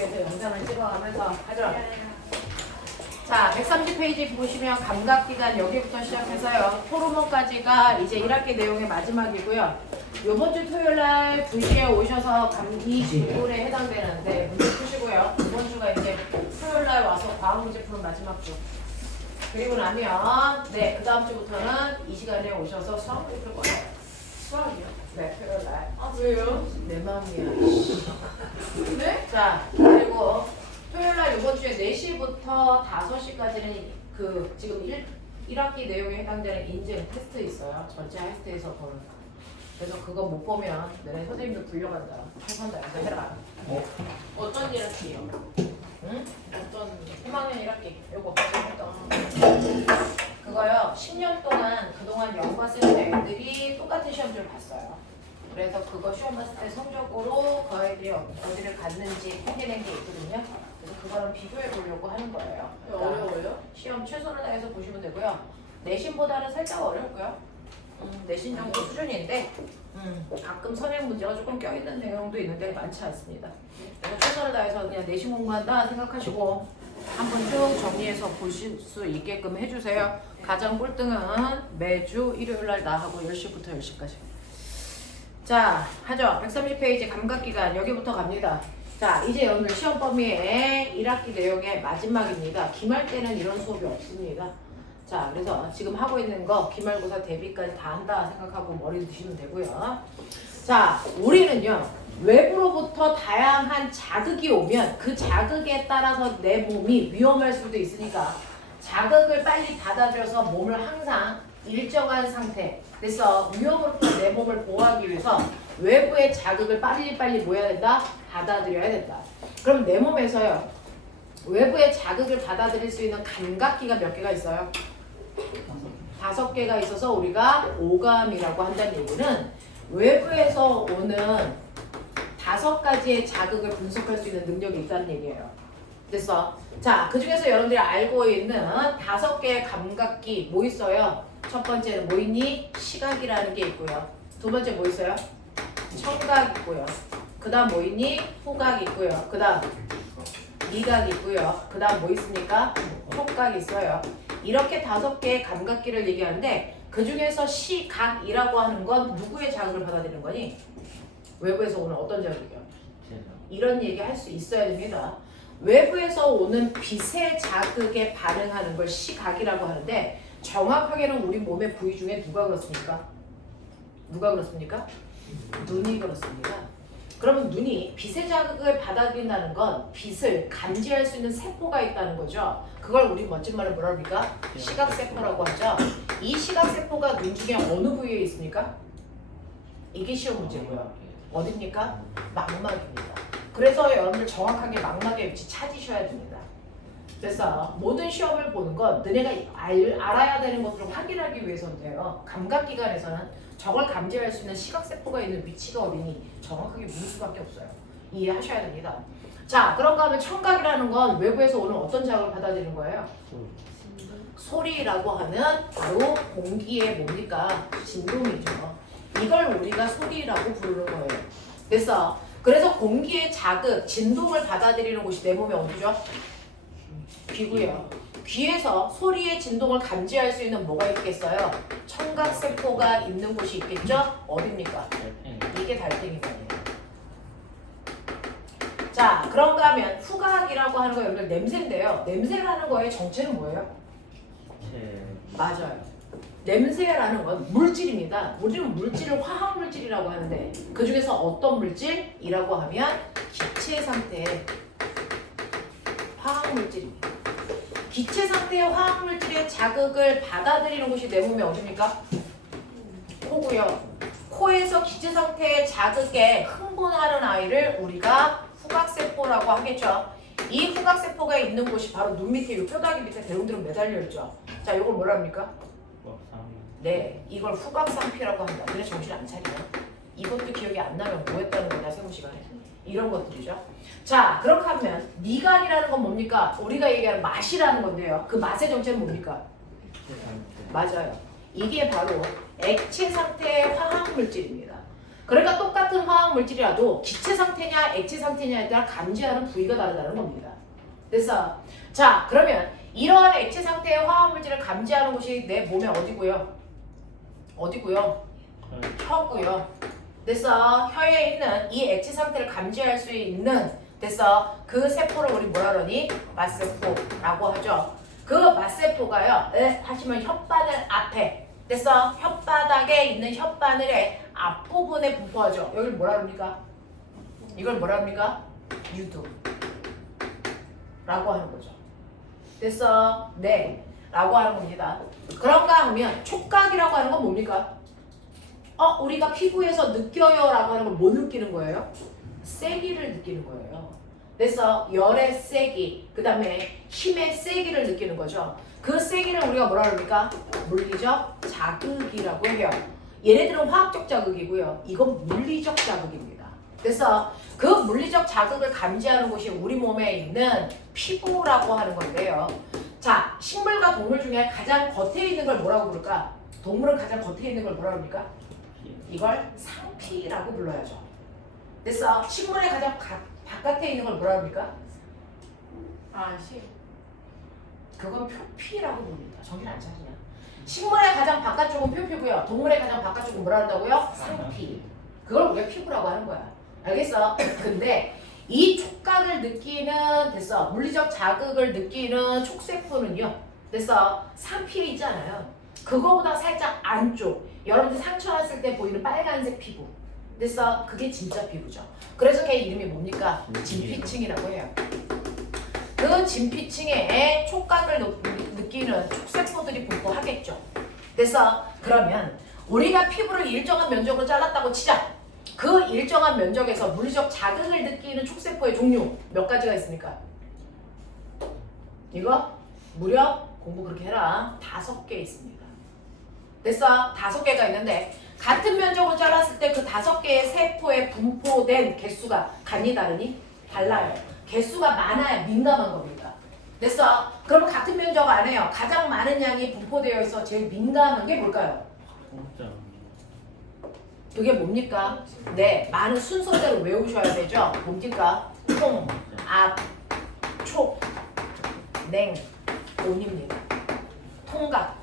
위해서 영상을 찍어가면서 하죠. 자, 130페이지 보시면 감각기관 여기부터 시작해서요. 호르몬까지가 이제 1학기 내용의 마지막이고요. 요번 주 토요일날 2시에 오셔서 감기 질문에 해당되는데 문제 푸시고요. 이번 주가 이제 토요일날 와서 과학 문제 푸는 마지막 주. 그리고 나면 네, 그 다음 주부터는 이 시간에 오셔서 수학 문제 풀 거예요. 수학이요? 네, 토요일날. 아 왜요? 내 마음이야. 네? 자, 그리고 토요일날 이번 주에 4시부터 5시까지는 그 지금 1학기 내용에 해당되는 인증 테스트 있어요. 전체 하이스트에서 보는. 그래서 그거 못 보면 내가 선생님들 불려간다. 최선 다해서 해라. 어떤 일 할게요? 응? 어떤 3학년 1학기. 요거 지금부터. 그거요. 10년 동안 그동안 영과 쓰는 애들이 똑같은 시험지를 봤어요. 그래서 그거 시험 봤을 때 성적으로 그 아이들이 어디를 갔는지 해낸 게 있거든요. 그래서 그거랑 비교해 보려고 하는 거예요. 어려워요? 시험 최선을 다해서 보시면 되고요. 내신보다는 살짝 어렵고요. 내신 정도 수준인데 가끔 선행 문제가 조금 껴있는 내용도 있는데 많지 않습니다. 그래서 최선을 다해서 그냥 내신 공부한다 생각하시고 한번 쭉 정리해서 보실 수 있게끔 해주세요. 가장 꼴등은 매주 일요일날 나 하고 10시부터 10시까지. 자, 하죠. 130페이지 감각기관 여기부터 갑니다. 자, 이제 여러분들 시험 범위의 1학기 내용의 마지막입니다. 기말 때는 이런 수업이 없습니다. 자, 그래서 지금 하고 있는 거 기말고사 대비까지 다 한다 생각하고 머리 드시면 되고요. 자, 우리는요. 외부로부터 다양한 자극이 오면 그 자극에 따라서 내 몸이 위험할 수도 있으니까 자극을 빨리 받아들여서 몸을 항상 일정한 상태 그래서 위험으로부터 내 몸을 보호하기 위해서 외부의 자극을 빨리 뭐 해야 된다? 받아들여야 된다. 그럼 내 몸에서요. 외부의 자극을 받아들일 수 있는 감각기가 몇 개가 있어요? 5개가 있어서 우리가 오감이라고 한다는 얘기는 외부에서 오는 5가지의 자극을 분석할 수 있는 능력이 있다는 얘기예요. 됐어? 자, 그 중에서 여러분들이 알고 있는 5개의 감각기 뭐 있어요? 첫 번째는 뭐 있니? 시각이라는 게 있고요. 두 번째 뭐 있어요? 청각 있고요. 그 다음 뭐 있니? 후각 있고요. 그 다음 미각 있고요. 그 다음 뭐 있습니까? 촉각 있어요. 이렇게 5개의 감각기를 얘기하는데 그 중에서 시각이라고 하는 건 누구의 자극을 받아들이는 거니? 외부에서 오는 어떤 자극이요? 이런 얘기 할 수 있어야 됩니다. 외부에서 오는 빛의 자극에 반응하는 걸 시각이라고 하는데 정확하게는 우리 몸의 부위 중에 누가 그렇습니까? 누가 그렇습니까? 눈이 그렇습니다. 그러면 눈이 빛의 자극을 받아들인다는 건 빛을 감지할 수 있는 세포가 있다는 거죠. 그걸 우리 멋진 말로 뭐라 합니까? 시각세포라고 하죠. 이 시각세포가 눈 중에 어느 부위에 있습니까? 이게 시험 문제고요. 어딥니까? 망막입니다. 그래서 여러분들 정확하게 망막의 위치 찾으셔야 됩니다. 그래서 모든 시험을 보는 건 너네가 알아야 되는 것들을 확인하기 위해서인데요. 감각기관에서는 저걸 감지할 수 있는 시각세포가 있는 위치가 어디니 정확하게 물을 수밖에 없어요. 이해하셔야 됩니다. 자, 그런가 하면 청각이라는 건 외부에서 오는 어떤 자극을 받아들이는 거예요? 소리라고 하는 바로 공기의 뭡니까? 진동이죠. 이걸 우리가 소리라고 부르는 거예요. 그래서 공기의 자극, 진동을 받아들이는 곳이 내 몸에 어디죠? 귀고요. 귀에서 소리의 진동을 감지할 수 있는 뭐가 있겠어요? 청각세포가 있는 곳이 있겠죠? 어딥니까? 이게 달팽이관이에요. 자, 그런가 하면 후각이라고 하는 거 여러분들 냄새인데요. 냄새라는 거의 정체는 뭐예요? 맞아요. 냄새라는 건 물질입니다. 우리는 물질을 화학물질이라고 하는데 그 중에서 어떤 물질이라고 하면 기체 상태의 화학물질입니다. 기체 상태의 화학물질의 자극을 받아들이는 곳이 내 몸에 어디입니까? 코고요. 코에서 기체 상태의 자극에 흥분하는 아이를 우리가 후각세포라고 하겠죠. 이 후각세포가 있는 곳이 바로 눈 밑에 이 뼈다귀 밑에 대롱대롱 매달려 있죠. 자, 이걸 뭐라 합니까? 네, 이걸 후각상피라고 한다. 그래 정신 안 차리요. 이것도 기억이 안 나면 뭐 했다는 거냐 세무 시간에. 이런 것들이죠. 자, 그렇게 하면 미각이라는 건 뭡니까? 우리가 얘기하는 맛이라는 건데요. 그 맛의 정체는 뭡니까? 맞아요. 이게 바로 액체 상태의 화학물질입니다. 그러니까 똑같은 화학 물질이라도 기체 상태냐 액체 상태냐에 따라 감지하는 부위가 다르다는 겁니다. 됐어? 자, 그러면 이러한 액체 상태의 화학 물질을 감지하는 곳이 내 몸에 어디고요? 어디고요? 혀고요. 됐어? 혀에 있는 이 액체 상태를 감지할 수 있는 됐어? 그 세포를 우리 뭐라 그러니? 맛세포라고 하죠. 그 맛세포가요. 하시면 혓바늘 앞에 됐어? 혓바닥에 있는 혓바늘의 앞부분에 분포하죠. 여기를 뭐라 그럽니까? 이걸 뭐라 합니까? 유두 라고 하는 거죠. 됐어? 네 라고 하는 겁니다. 그런가 하면 촉각이라고 하는 건 뭡니까? 우리가 피부에서 느껴요 라고 하는 건 뭐 느끼는 거예요? 세기를 느끼는 거예요. 그래서 열의 세기, 그 다음에 힘의 세기를 느끼는 거죠. 그 세기를 우리가 뭐라 그럽니까? 물리적 자극이라고 해요. 얘네들은 화학적 자극이고요. 이건 물리적 자극입니다. 그래서 그 물리적 자극을 감지하는 곳이 우리 몸에 있는 피부라고 하는 건데요. 자, 식물과 동물 중에 가장 겉에 있는 걸 뭐라고 부를까? 동물은 가장 겉에 있는 걸 뭐라고 합니까? 이걸 상피라고 불러야죠. 그래서 식물의 가장 바깥에 있는 걸 뭐라고 합니까? 그건 표피라고 부릅니다. 정신 안 차리냐? 식물의 가장 바깥쪽은 표피고요. 동물의 가장 바깥쪽은 뭐라 한다고요? 상피. 그걸 우리가 피부라고 하는 거야. 알겠어? 근데 이 촉각을 느끼는 됐어. 물리적 자극을 느끼는 촉세포는요. 됐어. 상피에 있잖아요. 그거보다 살짝 안쪽. 여러분들 상처 났을 때 보이는 빨간색 피부. 됐어. 그게 진짜 피부죠. 그래서 걔 이름이 뭡니까? 진피층이라고 해요. 그 진피층에 촉각을 느끼는 촉세포들이 분포하겠죠. 그래서 그러면 우리가 피부를 일정한 면적으로 잘랐다고 치자. 그 일정한 면적에서 물리적 자극을 느끼는 촉세포의 종류 몇 가지가 있습니까? 이거 무려 공부 그렇게 해라. 5개 있습니다. 됐어? 5개가 있는데 같은 면적으로 잘랐을 때 그 5개의 세포에 분포된 개수가 같니 다르니? 달라요. 개수가 많아야 민감한 겁니다. 됐어? 그럼 같은 면적 안에요. 가장 많은 양이 분포되어 있어 제일 민감한 게 뭘까요? 그게 뭡니까? 네, 많은 순서대로 외우셔야 되죠. 뭡니까? 통, 앞, 촉, 냉, 온입니다. 통각,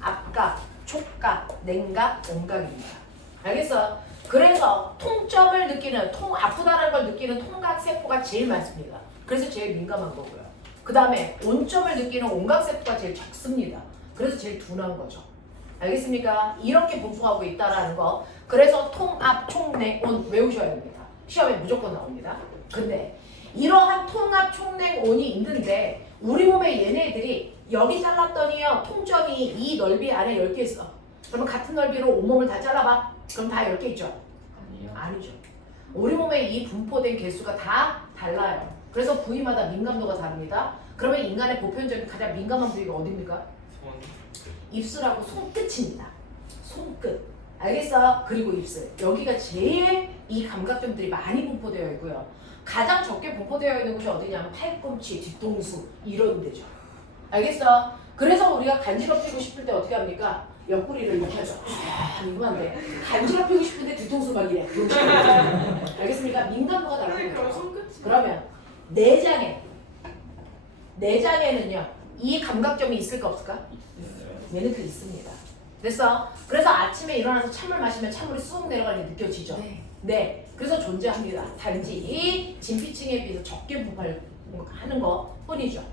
앞각, 촉각, 냉각, 온각입니다. 알겠어? 그래서 통점을 느끼는, 아프다는 걸 느끼는 통각 세포가 제일 많습니다. 그래서 제일 민감한 거고요. 그 다음에 온점을 느끼는 온각 세포가 제일 적습니다. 그래서 제일 둔한 거죠. 알겠습니까? 이렇게 분포하고 있다라는 거. 그래서 통합, 총냉, 온 외우셔야 됩니다. 시험에 무조건 나옵니다. 근데 이러한 통합, 총냉, 온이 있는데 우리 몸에 얘네들이 여기 잘랐더니요. 통점이 이 넓이 안에 10개 있어. 그러면 같은 넓이로 온몸을 다 잘라봐. 그럼 다 10개 있죠? 아니죠. 우리 몸에 이 분포된 개수가 다 달라요. 그래서 부위마다 민감도가 다릅니다. 그러면 인간의 보편적인 가장 민감한 부위가 어디입니까? 입술하고 손끝입니다. 손끝. 알겠어? 그리고 입술. 여기가 제일 이 감각점들이 많이 분포되어 있고요. 가장 적게 분포되어 있는 곳이 어디냐면 팔꿈치, 뒤통수 이런 데죠. 알겠어? 그래서 우리가 간지럽히고 싶을 때 어떻게 합니까? 옆구리를 이렇게 하죠. 이거 안 돼. 간지럽히고 싶은데 뒤통수 막 이래. 알겠습니까? 민감도가 다르거든요. 그러면 내장에는요. 이 감각점이 있을까 없을까? 얘는 그 있습니다. 됐어? 그래서 아침에 일어나서 찬물 마시면 찬물이 쑥 내려가는 게 느껴지죠? 네. 그래서 존재합니다. 단지 이 진피층에 비해서 적게 분포하는 거 뿐이죠.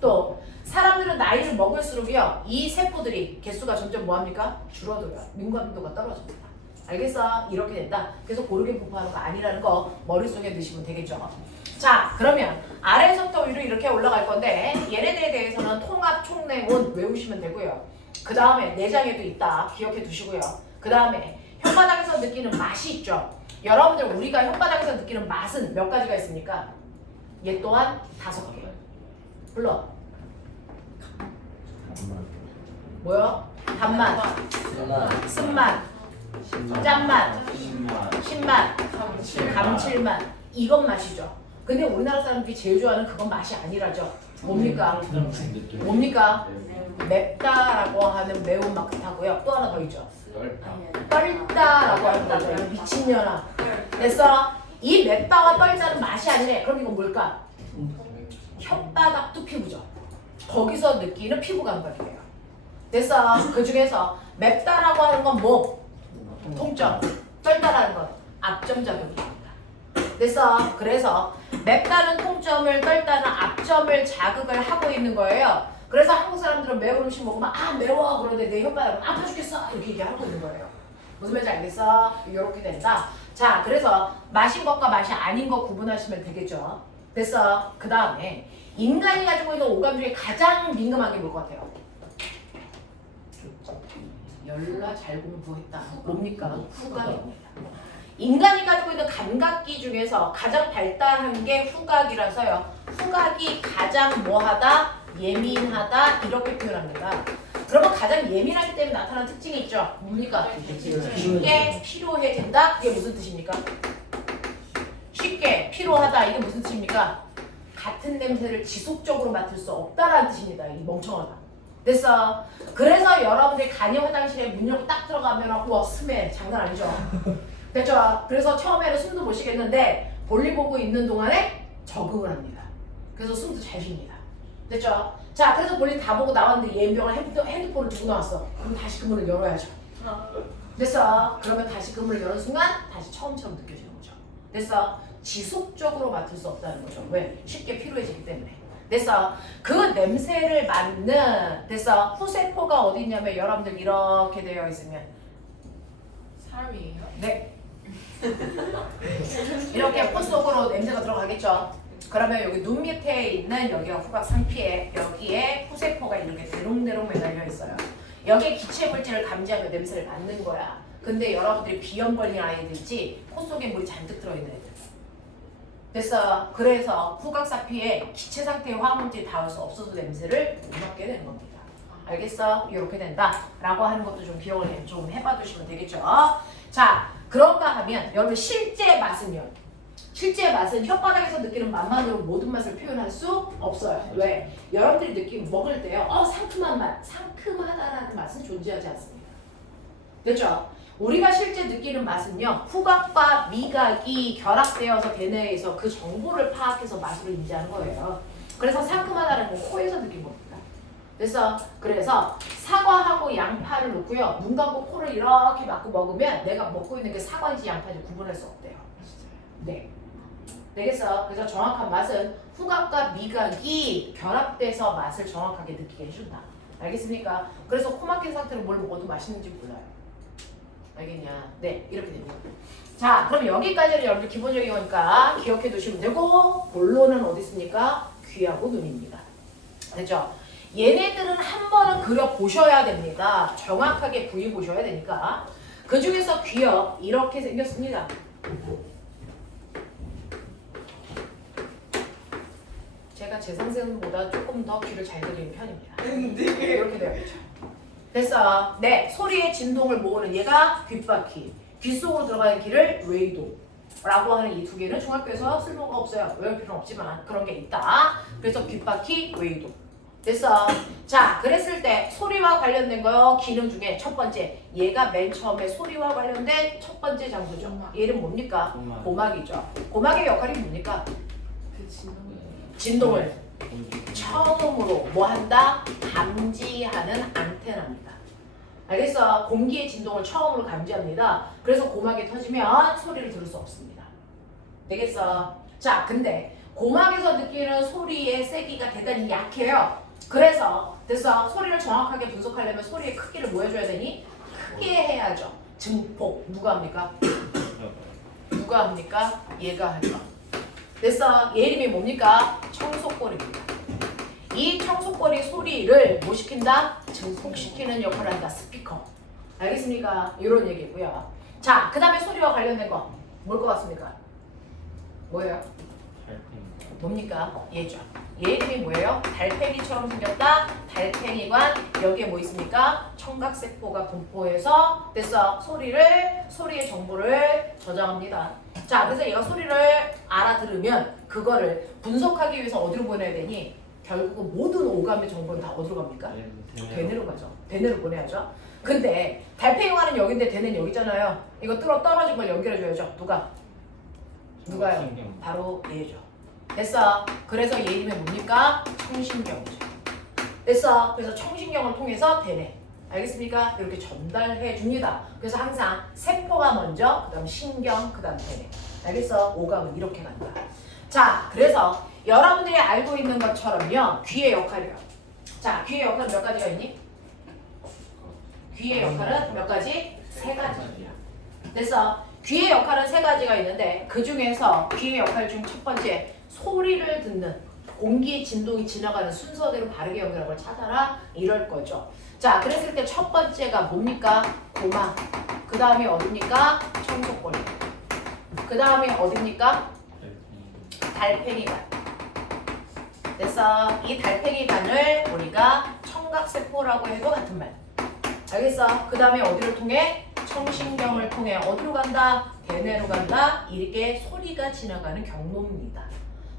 또 사람들은 나이를 먹을수록요. 이 세포들이 개수가 점점 뭐합니까? 줄어들어요. 민감도가 떨어집니다. 알겠어? 이렇게 된다. 그래서 고르게 분포하는 거 아니라는 거 머릿속에 넣으시면 되겠죠. 자, 그러면 아래에서부터 위로 이렇게 올라갈 건데 얘네들에 대해서는 통합, 총냉, 온 외우시면 되고요. 그 다음에 내장에도 있다. 기억해 두시고요. 그 다음에 혓바닥에서 느끼는 맛이 있죠. 여러분들 우리가 혓바닥에서 느끼는 맛은 몇 가지가 있습니까? 얘 또한 5개. 불러. 뭐요? 단맛, 쓴맛, 짠맛, 신맛, 감칠맛. 이건 맛이죠. 근데 우리나라 사람들이 제일 좋아하는 그건 맛이 아니라죠. 뭡니까? 뭡니까? 맵다라고 하는 매운맛 하고요. 또 하나 더 있죠. 떨다라고 하는 거죠. 이 미친년아. 됐어? 이 맵다와 떨다는 맛이 아니래. 그럼 이건 뭘까? 혓바닥 두피부죠. 거기서 느끼는 피부 감각이에요. 됐어? 그 중에서 맵다라고 하는 건 뭐? 통점. 떨다라는 건 앞점 자극입니다. 됐어? 그래서 맵다는 통점을, 떨다는 앞점을 자극을 하고 있는 거예요. 그래서 한국 사람들은 매운 음식 먹으면 아 매워 그러는데 내 혓바닥은 아파 죽겠어 이렇게 얘기하고 있는 거예요. 무슨 말인지 알겠어? 이렇게 된다. 자, 그래서 맛인 것과 맛이 아닌 것 구분하시면 되겠죠. 됐어? 그 다음에 인간이 가지고 있는 오감 중에 가장 민감한 게 뭘 것 같아요? 열나 잘 공부했다. 뭡니까? 후각입니다. 인간이 가지고 있는 감각기 중에서 가장 발달한 게 후각이라서요. 후각이 가장 뭐하다? 예민하다 이렇게 표현합니다. 그러면 가장 예민하기 때문에 나타나는 특징이 있죠. 뭡니까? 쉽게 피로해진다. 그게 무슨 뜻입니까? 쉽게 피로하다. 이게 무슨 뜻입니까? 같은 냄새를 지속적으로 맡을 수 없다라는 뜻입니다. 이 멍청하다. 됐어. 그래서 여러분들이 간이 화장실에 문 열고 딱 들어가면 우와 스멜 장난 아니죠. 됐죠? 그래서 처음에는 숨도 못 쉬겠는데 볼일 보고 있는 동안에 적응을 합니다. 그래서 숨도 잘 쉽니다. 됐죠? 자, 그래서 볼일 다 보고 나왔는데 예병을 핸드폰을 두고 나왔어. 그럼 다시 그 문을 열어야죠. 됐어? 그러면 다시 그 문을 여는 순간 다시 처음처럼 느껴지는 거죠. 됐어? 지속적으로 맡을 수 없다는 거죠. 왜? 쉽게 피로해지기 때문에. 됐어? 그 냄새를 맡는 됐어? 후세포가 어디 있냐면 여러분들 이렇게 되어 있으면 사람이에요? 네. 이렇게 코 속으로 냄새가 들어가겠죠. 그러면 여기 눈 밑에 있는 여기가 후각 상피에 여기에 후세포가 이렇게 대롱대롱 매달려 있어요. 여기에 기체 물질을 감지하며 냄새를 맡는 거야. 근데 여러분들이 비염 걸린 아이들이지 코 속에 물이 잔뜩 들어있는 애들. 됐어. 그래서 후각 상피에 기체 상태의 화학물질이 닿아서 없어도 냄새를 못 맡게 되는 겁니다. 알겠어? 이렇게 된다. 라고 하는 것도 좀 기억을 좀 해봐 두시면 되겠죠. 자, 그런가 하면 여러분 실제 맛은요. 실제 맛은 혓바닥에서 느끼는 맛만으로 모든 맛을 표현할 수 없어요. 왜? 여러분들이 먹을 때요. 상큼한 맛, 상큼하다라는 맛은 존재하지 않습니다. 됐죠? 우리가 실제 느끼는 맛은요. 후각과 미각이 결합되어서 대뇌에서 그 정보를 파악해서 맛으로 인지하는 거예요. 그래서 상큼하다는 건 코에서 느낀 겁니다. 그래서 사과하고 양파를 넣고요. 눈 감고 코를 이렇게 막고 먹으면 내가 먹고 있는 게 사과인지 양파인지 구분할 수 없대요. 네. 되겠어? 그래서 정확한 맛은 후각과 미각이 결합돼서 맛을 정확하게 느끼게 해준다. 알겠습니까? 그래서 코 막힌 상태로 뭘 먹어도 맛있는지 몰라요. 알겠냐? 네, 이렇게 됩니다. 자, 그럼 여기까지는 여러분들 기본적인 거니까 기억해 두시면 되고 본론은 어디 있습니까? 귀하고 눈입니다. 됐죠? 얘네들은 한 번은 그려보셔야 됩니다. 정확하게 부위 보셔야 되니까. 그 중에서 귀역 이렇게 생겼습니다. 제가 제 선생님보다 조금 더 귀를 잘 그리는 편입니다. 이렇게 되어있죠. 됐어. 네, 소리의 진동을 모으는 얘가 귓바퀴. 귀 속으로 들어가는 귀를 웨이도라고 하는 이 두 개는 중학교에서 쓸모가 없어요. 외울 필요는 없지만 그런 게 있다. 그래서 귓바퀴, 웨이도. 됐어. 자, 그랬을 때 소리와 관련된 거 기능 중에 첫 번째 얘가 맨 처음에 소리와 관련된 첫 번째 장소죠. 얘는 뭡니까? 고막이죠. 고막의 역할이 뭡니까? 그 진동을 처음으로 뭐 한다? 감지하는 안테나입니다. 알겠어? 공기의 진동을 처음으로 감지합니다. 그래서 고막이 터지면 소리를 들을 수 없습니다. 되겠어? 자, 근데 고막에서 느끼는 소리의 세기가 대단히 약해요. 그래서 됐어? 소리를 정확하게 분석하려면 소리의 크기를 뭐 해줘야 되니? 크게 해야죠. 증폭. 누가 합니까? 누가 합니까? 얘가 할까? 됐어? 얘 이름이 뭡니까? 청소꼬리입니다. 이 청소꼬리 소리를 뭐 시킨다? 증폭시키는 역할을 한다. 스피커. 알겠습니까? 이런 얘기고요. 자, 그 다음에 소리와 관련된 거 뭘 것 같습니까? 뭐예요? 뭡니까? 얘죠. 얘 이름이 뭐예요? 달팽이처럼 생겼다. 달팽이관. 여기에 뭐 있습니까? 청각세포가 분포해서 됐어. 소리의 정보를 저장합니다. 자, 그래서 얘가 소리를 알아들으면 그거를 분석하기 위해서 어디로 보내야 되니? 결국은 모든 오감의 정보는 다 어디로 갑니까? 대뇌로 가죠. 대뇌로 보내야죠. 근데 달팽이관은 여긴데 대는 여기잖아요. 이거 떨어진 걸 연결해줘야죠. 누가요? 신경. 바로 얘죠. 됐어. 그래서 얘 이름이 뭡니까? 청신경이죠. 됐어. 그래서 청신경을 통해서 대뇌. 알겠습니까? 이렇게 전달해 줍니다. 그래서 항상 세포가 먼저, 그 다음 신경, 그 다음 대뇌. 알겠어? 오감은 이렇게 간다. 자, 그래서 여러분들이 알고 있는 것처럼요. 귀의 역할이요. 자, 귀의 역할은 몇 가지가 있니? 귀의 역할은 몇 가지? 세 가지야. 됐어. 귀의 역할은 세 가지가 있는데 그 중에서 귀의 역할 중 첫 번째 소리를 듣는 공기의 진동이 지나가는 순서대로 바르게 연결한 걸 찾아라 이럴 거죠. 자, 그랬을 때 첫 번째가 뭡니까? 고막. 그 다음에 어딥니까? 청소골. 그 다음에 어딥니까? 달팽이관. 됐어. 이 달팽이관을 우리가 청각세포라고 해도 같은 말. 알겠어? 그 다음에 어디를 통해? 청신경을 통해 어디로 간다? 대뇌로 간다? 이렇게 소리가 지나가는 경로입니다.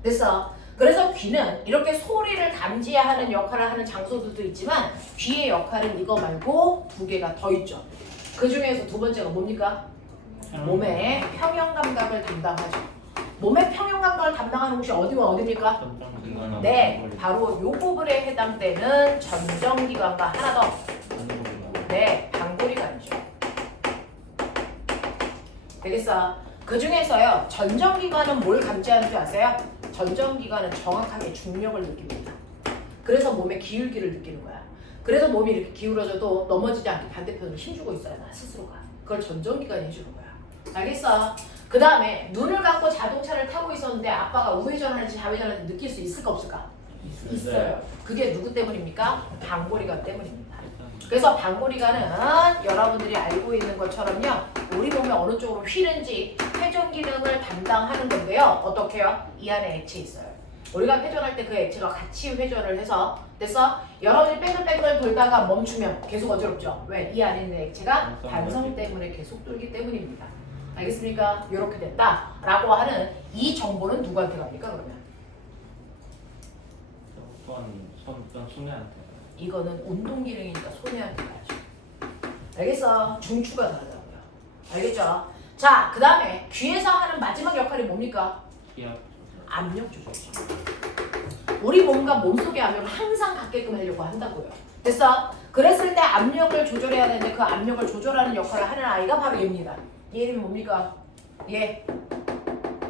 됐어? 그래서 귀는 이렇게 소리를 감지하는 역할을 하는 장소들도 있지만 귀의 역할은 이거 말고 두 개가 더 있죠. 그 중에서 두 번째가 뭡니까? 몸의 평형 감각을 담당하죠. 몸의 평형 감각을 담당하는 곳이 어디와 어디입니까? 네, 바로 요 부분에 해당되는 전정기관과 하나 더. 네, 방골이관이죠. 되겠어? 그 중에서요, 전정기관은 뭘 감지하는 줄 아세요? 전정기관은 정확하게 중력을 느낍니다. 그래서 몸의 기울기를 느끼는 거야. 그래서 몸이 이렇게 기울어져도 넘어지지 않게 반대편으로 힘주고 있어요, 나 스스로가. 그걸 전정기관이 해주는 거야. 알겠어? 그 다음에 눈을 감고 자동차를 타고 있었는데 아빠가 우회전하는지 좌회전하는지 느낄 수 있을까 없을까? 있어요. 그게 누구 때문입니까? 방골이관 때문입니다. 그래서 방골이관은 여러분들이 알고 있는 것처럼요, 우리 몸에 어느 쪽으로 휘는지 회전 기능을 담당하는 건데요. 어떻게요? 이 안에 액체 있어요. 우리가 회전할 때 그 액체가 같이 회전을 해서, 됐어? 여러분이 뺑글뺑글 돌다가 멈추면 계속 어지럽죠? 왜? 이 안에 있는 액체가 반성 때문에 계속 돌기 때문입니다. 알겠습니까? 이렇게 됐다 라고 하는 이 정보는 누구한테 갑니까 그러면? 손해한테. 이거는 운동 기능이니까 손해한테 가야죠. 알겠어? 중추가 다르다고요. 알겠죠? 자, 그 다음에 귀에서 하는 마지막 역할이 뭡니까? 압력 조절이죠. 우리 몸과 몸속의 압력을 항상 갖게끔 하려고 한다고요. 됐어? 그랬을 때 압력을 조절해야 되는데 그 압력을 조절하는 역할을 하는 아이가 바로 얘입니다. 얘 이름이 뭡니까? 얘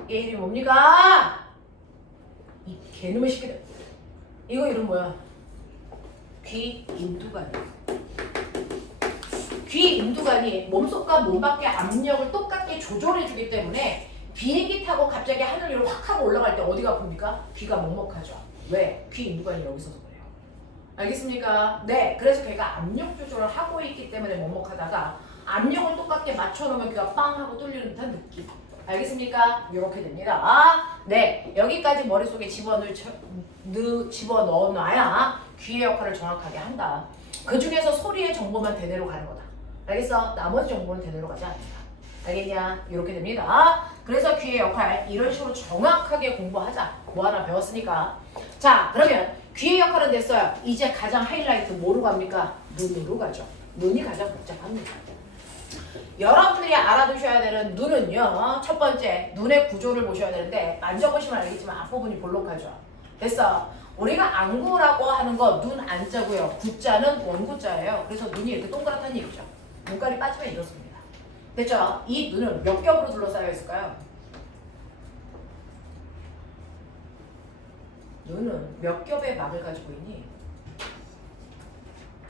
이름이 뭡니까? 이 개놈의 새끼들. 이거 이름 뭐야? 귀 인두관이에요. 귀 인두관이 몸속과 몸 밖의 압력을 똑같게 조절해주기 때문에 비행기 타고 갑자기 하늘 위로 확 하고 올라갈 때 어디가 아픕니까? 귀가 먹먹하죠. 왜? 귀 인두관이 여기 있어서 그래요. 알겠습니까? 네, 그래서 걔가 압력 조절을 하고 있기 때문에 먹먹하다가 압력을 똑같게 맞춰놓으면 귀가 빵 하고 뚫리는 듯한 느낌. 알겠습니까? 이렇게 됩니다. 네, 여기까지 머릿속에 집어넣어놔야 귀의 역할을 정확하게 한다. 그 중에서 소리의 정보만 대뇌로 가는 거다. 알겠어? 나머지 정보는 대뇌로 가지 않는다. 알겠냐? 이렇게 됩니다. 그래서 귀의 역할 이런 식으로 정확하게 공부하자. 뭐 하나 배웠으니까. 자, 그러면 귀의 역할은 됐어요. 이제 가장 하이라이트 뭐로 갑니까? 눈으로 가죠. 눈이 가장 복잡합니다. 여러분들이 알아두셔야 되는 눈은요, 첫 번째 눈의 구조를 보셔야 되는데 만져보시면 알겠지만 앞부분이 볼록하죠. 됐어. 우리가 안구라고 하는 거 눈 안자고요. 구자는 원구자예요. 그래서 눈이 이렇게 동그랗다는 얘기죠. 눈깔이 빠지면 이렇습니다. 됐죠? 이 눈은 몇 겹으로 둘러싸여 있을까요? 눈은 몇 겹의 막을 가지고 있니?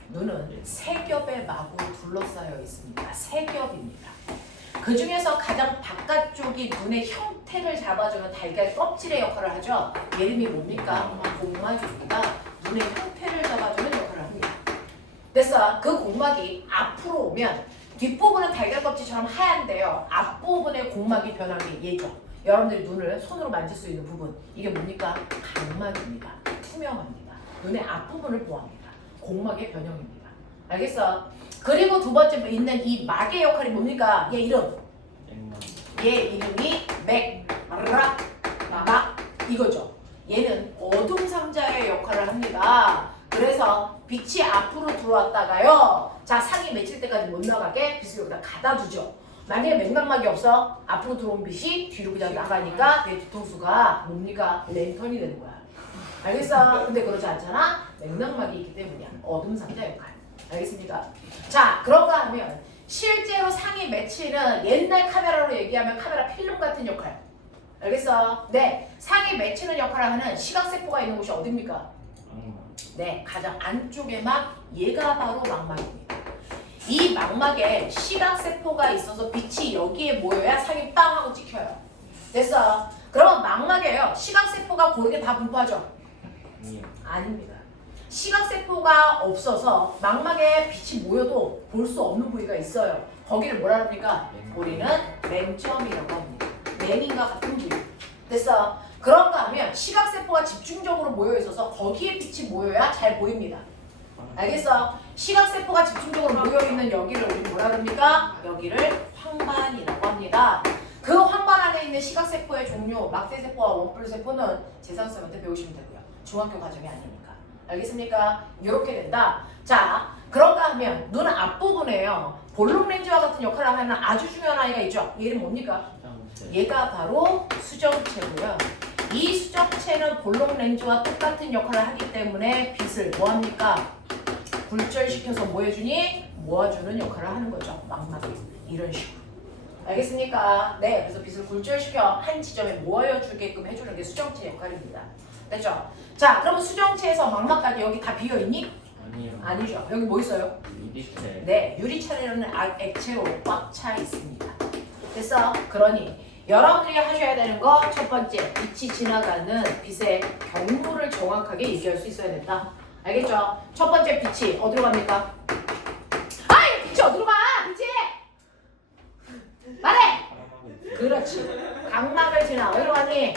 눈은 세 겹의 막으로 둘러싸여 있습니다. 세 겹입니다. 그 중에서 가장 바깥쪽이 눈의 형태를 잡아주는 달걀 껍질의 역할을 하죠. 이름이 뭡니까? 공막입니다. 눈의 형태를 잡아주는 역할을 합니다. 됐어. 그 공막이 앞으로 오면 뒷부분은 달걀 껍질처럼 하얀데요. 앞부분의 공막이 변한 게 얘죠. 여러분들이 눈을 손으로 만질 수 있는 부분, 이게 뭡니까? 각막입니다. 투명합니다. 눈의 앞부분을 보호합니다. 공막의 변형입니다. 알겠어? 그리고 두 번째 있는 이 막의 역할이 뭡니까? 얘 이름. 얘 이름이 막 이거죠. 얘는 어둠 상자의 역할을 합니다. 그래서 빛이 앞으로 들어왔다가요. 자, 상이 맺힐 때까지 못 나가게 빛을 여기다 갖다 두죠. 만약에 맥락막이 없어 앞으로 들어온 빛이 뒤로 그냥 나가니까 내 뒤통수가 뭡니까? 랜턴이 되는 거야. 알겠어? 근데 그러지 않잖아? 맥락막이 있기 때문이야. 어둠 상자 역할. 알겠습니까? 자, 그런가 하면 실제로 상이 맺히는 옛날 카메라로 얘기하면 카메라 필름 같은 역할. 알겠어? 네, 상이 맺히는 역할을 하는 시각세포가 있는 곳이 어딥니까? 네, 가장 안쪽에만 얘가 바로 망막입니다. 이 망막에 시각세포가 있어서 빛이 여기에 모여야 상이 빵 하고 찍혀요. 됐어? 그럼 망막에요. 시각세포가 고르게 다 분포하죠? 아닙니다. 시각세포가 없어서 망막에 빛이 모여도 볼 수 없는 부위가 있어요. 거기를 뭐라 합니까? 우리는 맹점이라고 합니다. 맹인과 같은 부위. 됐어? 그런가 하면 시각세포가 집중적으로 모여 있어서 거기에 빛이 모여야 잘 보입니다. 알겠어? 시각세포가 집중적으로 모여있는 여기를 우리 뭐라 그럽니까? 여기를 황반이라고 합니다. 그 황반 안에 있는 시각세포의 종류, 막대세포와 원뿔세포는 재상쌤한테 배우시면 되고요. 중학교 과정이 아니니까. 알겠습니까? 이렇게 된다. 자, 그런가 하면 눈 앞부분에요. 볼록 렌즈와 같은 역할을 하는 아주 중요한 아이가 있죠. 얘는 뭡니까? 얘가 바로 수정체고요. 이 수정체는 볼록 렌즈와 똑같은 역할을 하기 때문에 빛을 뭐합니까? 굴절시켜서 뭐 해주니? 모아주는 역할을 하는 거죠. 망막이. 이런 식으로. 알겠습니까? 네, 그래서 빛을 굴절시켜 한 지점에 모여주게끔 해주는 게 수정체 역할입니다. 됐죠? 자, 그러면 수정체에서 망막까지 여기 다 비어있니? 아니요. 아니죠. 여기 뭐 있어요? 유리체. 네, 유리차례는 액체로 꽉 차 있습니다. 됐어? 그러니 여러분들이 하셔야 되는 거 첫 번째, 빛이 지나가는 빛의 경로를 정확하게 얘기할 수 있어야 된다. 알겠죠? 첫 번째 빛이 어디로 갑니까? 아이! 빛이 어디로 가? 빛이! 말해! 그렇지. 각막을 지나 어디로 가니?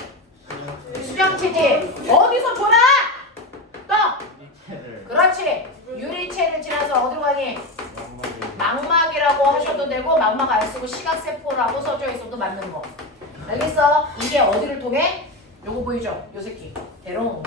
수정체지. 어디서 돌아? 또! 유리체를. 그렇지. 유리체를 지나서 어디로 가니? 망막이라고 하셔도 되고 망막 안 쓰고 시각세포라고 써져 있어도 맞는 거. 알겠어? 이게 어디를 통해? 요거 보이죠? 요 새끼. 대롱.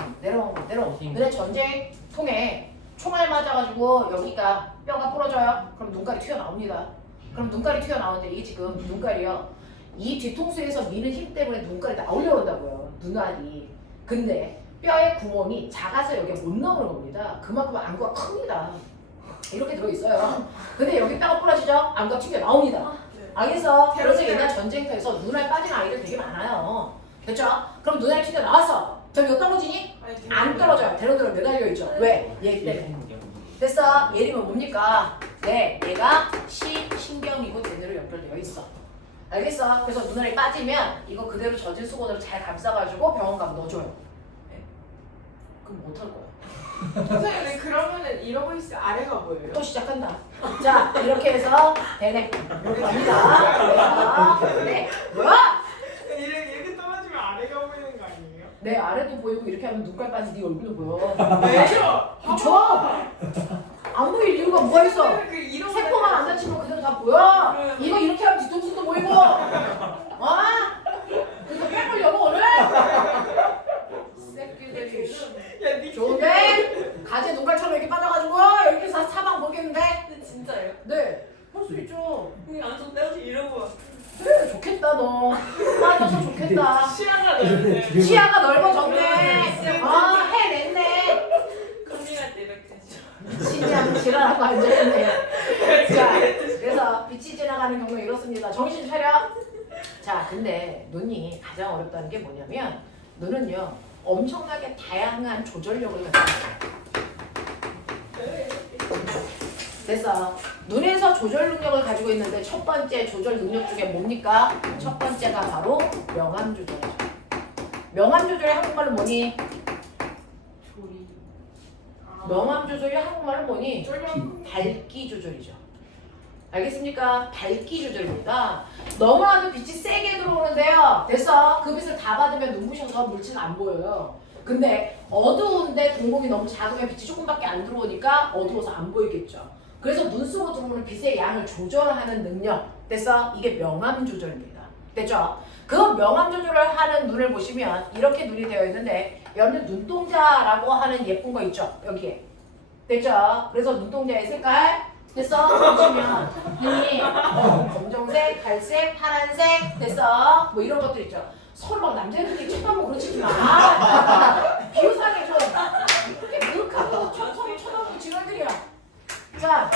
근데 전쟁 통해 총알 맞아가지고 여기가 뼈가 부러져요. 그럼 눈깔이 튀어나옵니다. 그럼 눈깔이 튀어나오는데 이게 지금 눈깔이요. 이 뒤통수에서 미는 힘 때문에 눈깔이 나오려고 한다고요. 눈알이. 근데 뼈의 구멍이 작아서 여기에 못 나오는 겁니다. 그만큼 안구가 큽니다. 이렇게 들어있어요. 근데 여기 뼈가 부러지죠? 안구가 튀겨 나옵니다. 알겠어? 그래서 옛날 전쟁터에서 눈알 빠진 아이들 되게 많아요. 됐죠? 그럼 눈알 튀겨 나왔어. 저기 이거 떨어지니? 안 떨어져요. 대로대로 매달려 있죠. 왜? 얘 때문에. 됐어? 얘리면 뭡니까? 네, 얘가 신경이고 제대로 연결되어 있어. 알겠어? 그래서 눈알이 빠지면 이거 그대로 젖은 수건으로 잘 감싸가지고 병원 가면 넣어줘요. 네. 그럼 못할 거야. 선생님 그러면은 이러고 있을 아래가 뭐예요? 또 시작한다. 자, 이렇게 해서 되네. 이렇게 갑니다. 네. 뭐야? 이렇게 떨어지면 아래가 보이는 거 아니에요? 네, 아래도 보이고 이렇게 하면 눈깔 빠진 네 얼굴도 보여. 왜요? 그쵸? 안 보일 이유가 뭐가 있어? 그 이러고 세포만 안 다치면 그대로 다 보여. 이거 이렇게 하면 뒤통수도 보이고. 어? 그래서 뺑을 열어 오늘. 새끼들이. 야, 니 좋은데? 가재 눈깔처럼 이렇게 빠져가지고 이렇게 사방 보겠는데? 근데 진짜예요? 네, 할 수 있죠. 안쪽 떼어서 이러고 네, 좋겠다 너. 빠져서 좋겠다. 시야가 넓네. 시야가 넓어졌네. 아, 해냈네. 컨닝할 때 이렇게 했죠. 미친년 지랄하고 앉아있네. 자, 그래서 빛이 지나가는 경우 이렇습니다. 정신 차려. 자, 근데 눈이 가장 어렵다는 게 뭐냐면 눈은요 엄청나게 다양한 조절력을 가지고 있어요. 그래서 눈에서 조절 능력을 가지고 있는데 첫 번째 조절 능력 중에 뭡니까? 첫 번째가 바로 명암 조절이죠. 명암 조절의 한국말로 뭐니? 조리. 명암 조절이 한국말로 뭐니? 쫄면. 밝기 조절이죠. 알겠습니까? 밝기 조절입니다. 너무나도 빛이 세게 들어오는데요. 됐어. 그 빛을 다 받으면 눈부셔서 물체가 안 보여요. 근데 어두운데 공공이 너무 작으면 빛이 조금밖에 안 들어오니까 어두워서 안 보이겠죠. 그래서 눈 속으로 들어오는 빛의 양을 조절하는 능력. 됐어? 이게 명암 조절입니다. 됐죠? 그 명암 조절을 하는 눈을 보시면 이렇게 눈이 되어 있는데 여러분 눈동자라고 하는 예쁜 거 있죠? 여기에. 됐죠? 그래서 눈동자의 색깔 됐어? 보시면 눈이 검정색, 갈색, 파란색 됐어? 뭐 이런 것들 있죠. 서로 막 남자애들끼리 쳐다보고 그러지 마. 비유상에 좀 이렇게 그윽하고 서로 쳐다보고 지랄들이야. 자,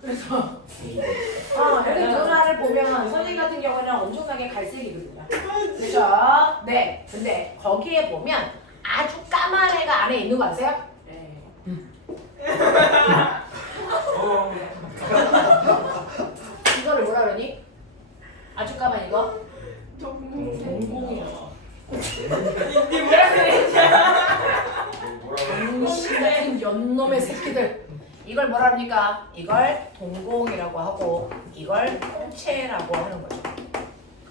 그래서 이렇게 누나를 보면 선생님 같은 경우는 엄청나게 갈색이거든요. 그렇죠? 네. 근데 거기에 보면 아주 까만 애가 안에 있는 거 아세요? 네. 이거를 뭐라 그러니? 아주 까만 이거? 동공이요. 동공이라고. 니 뭐라 그랬냐? 동시 같은 연놈의 새끼들. 이걸 뭐라 합니까? 이걸 동공이라고 하고 이걸 홍채라고 하는 거죠.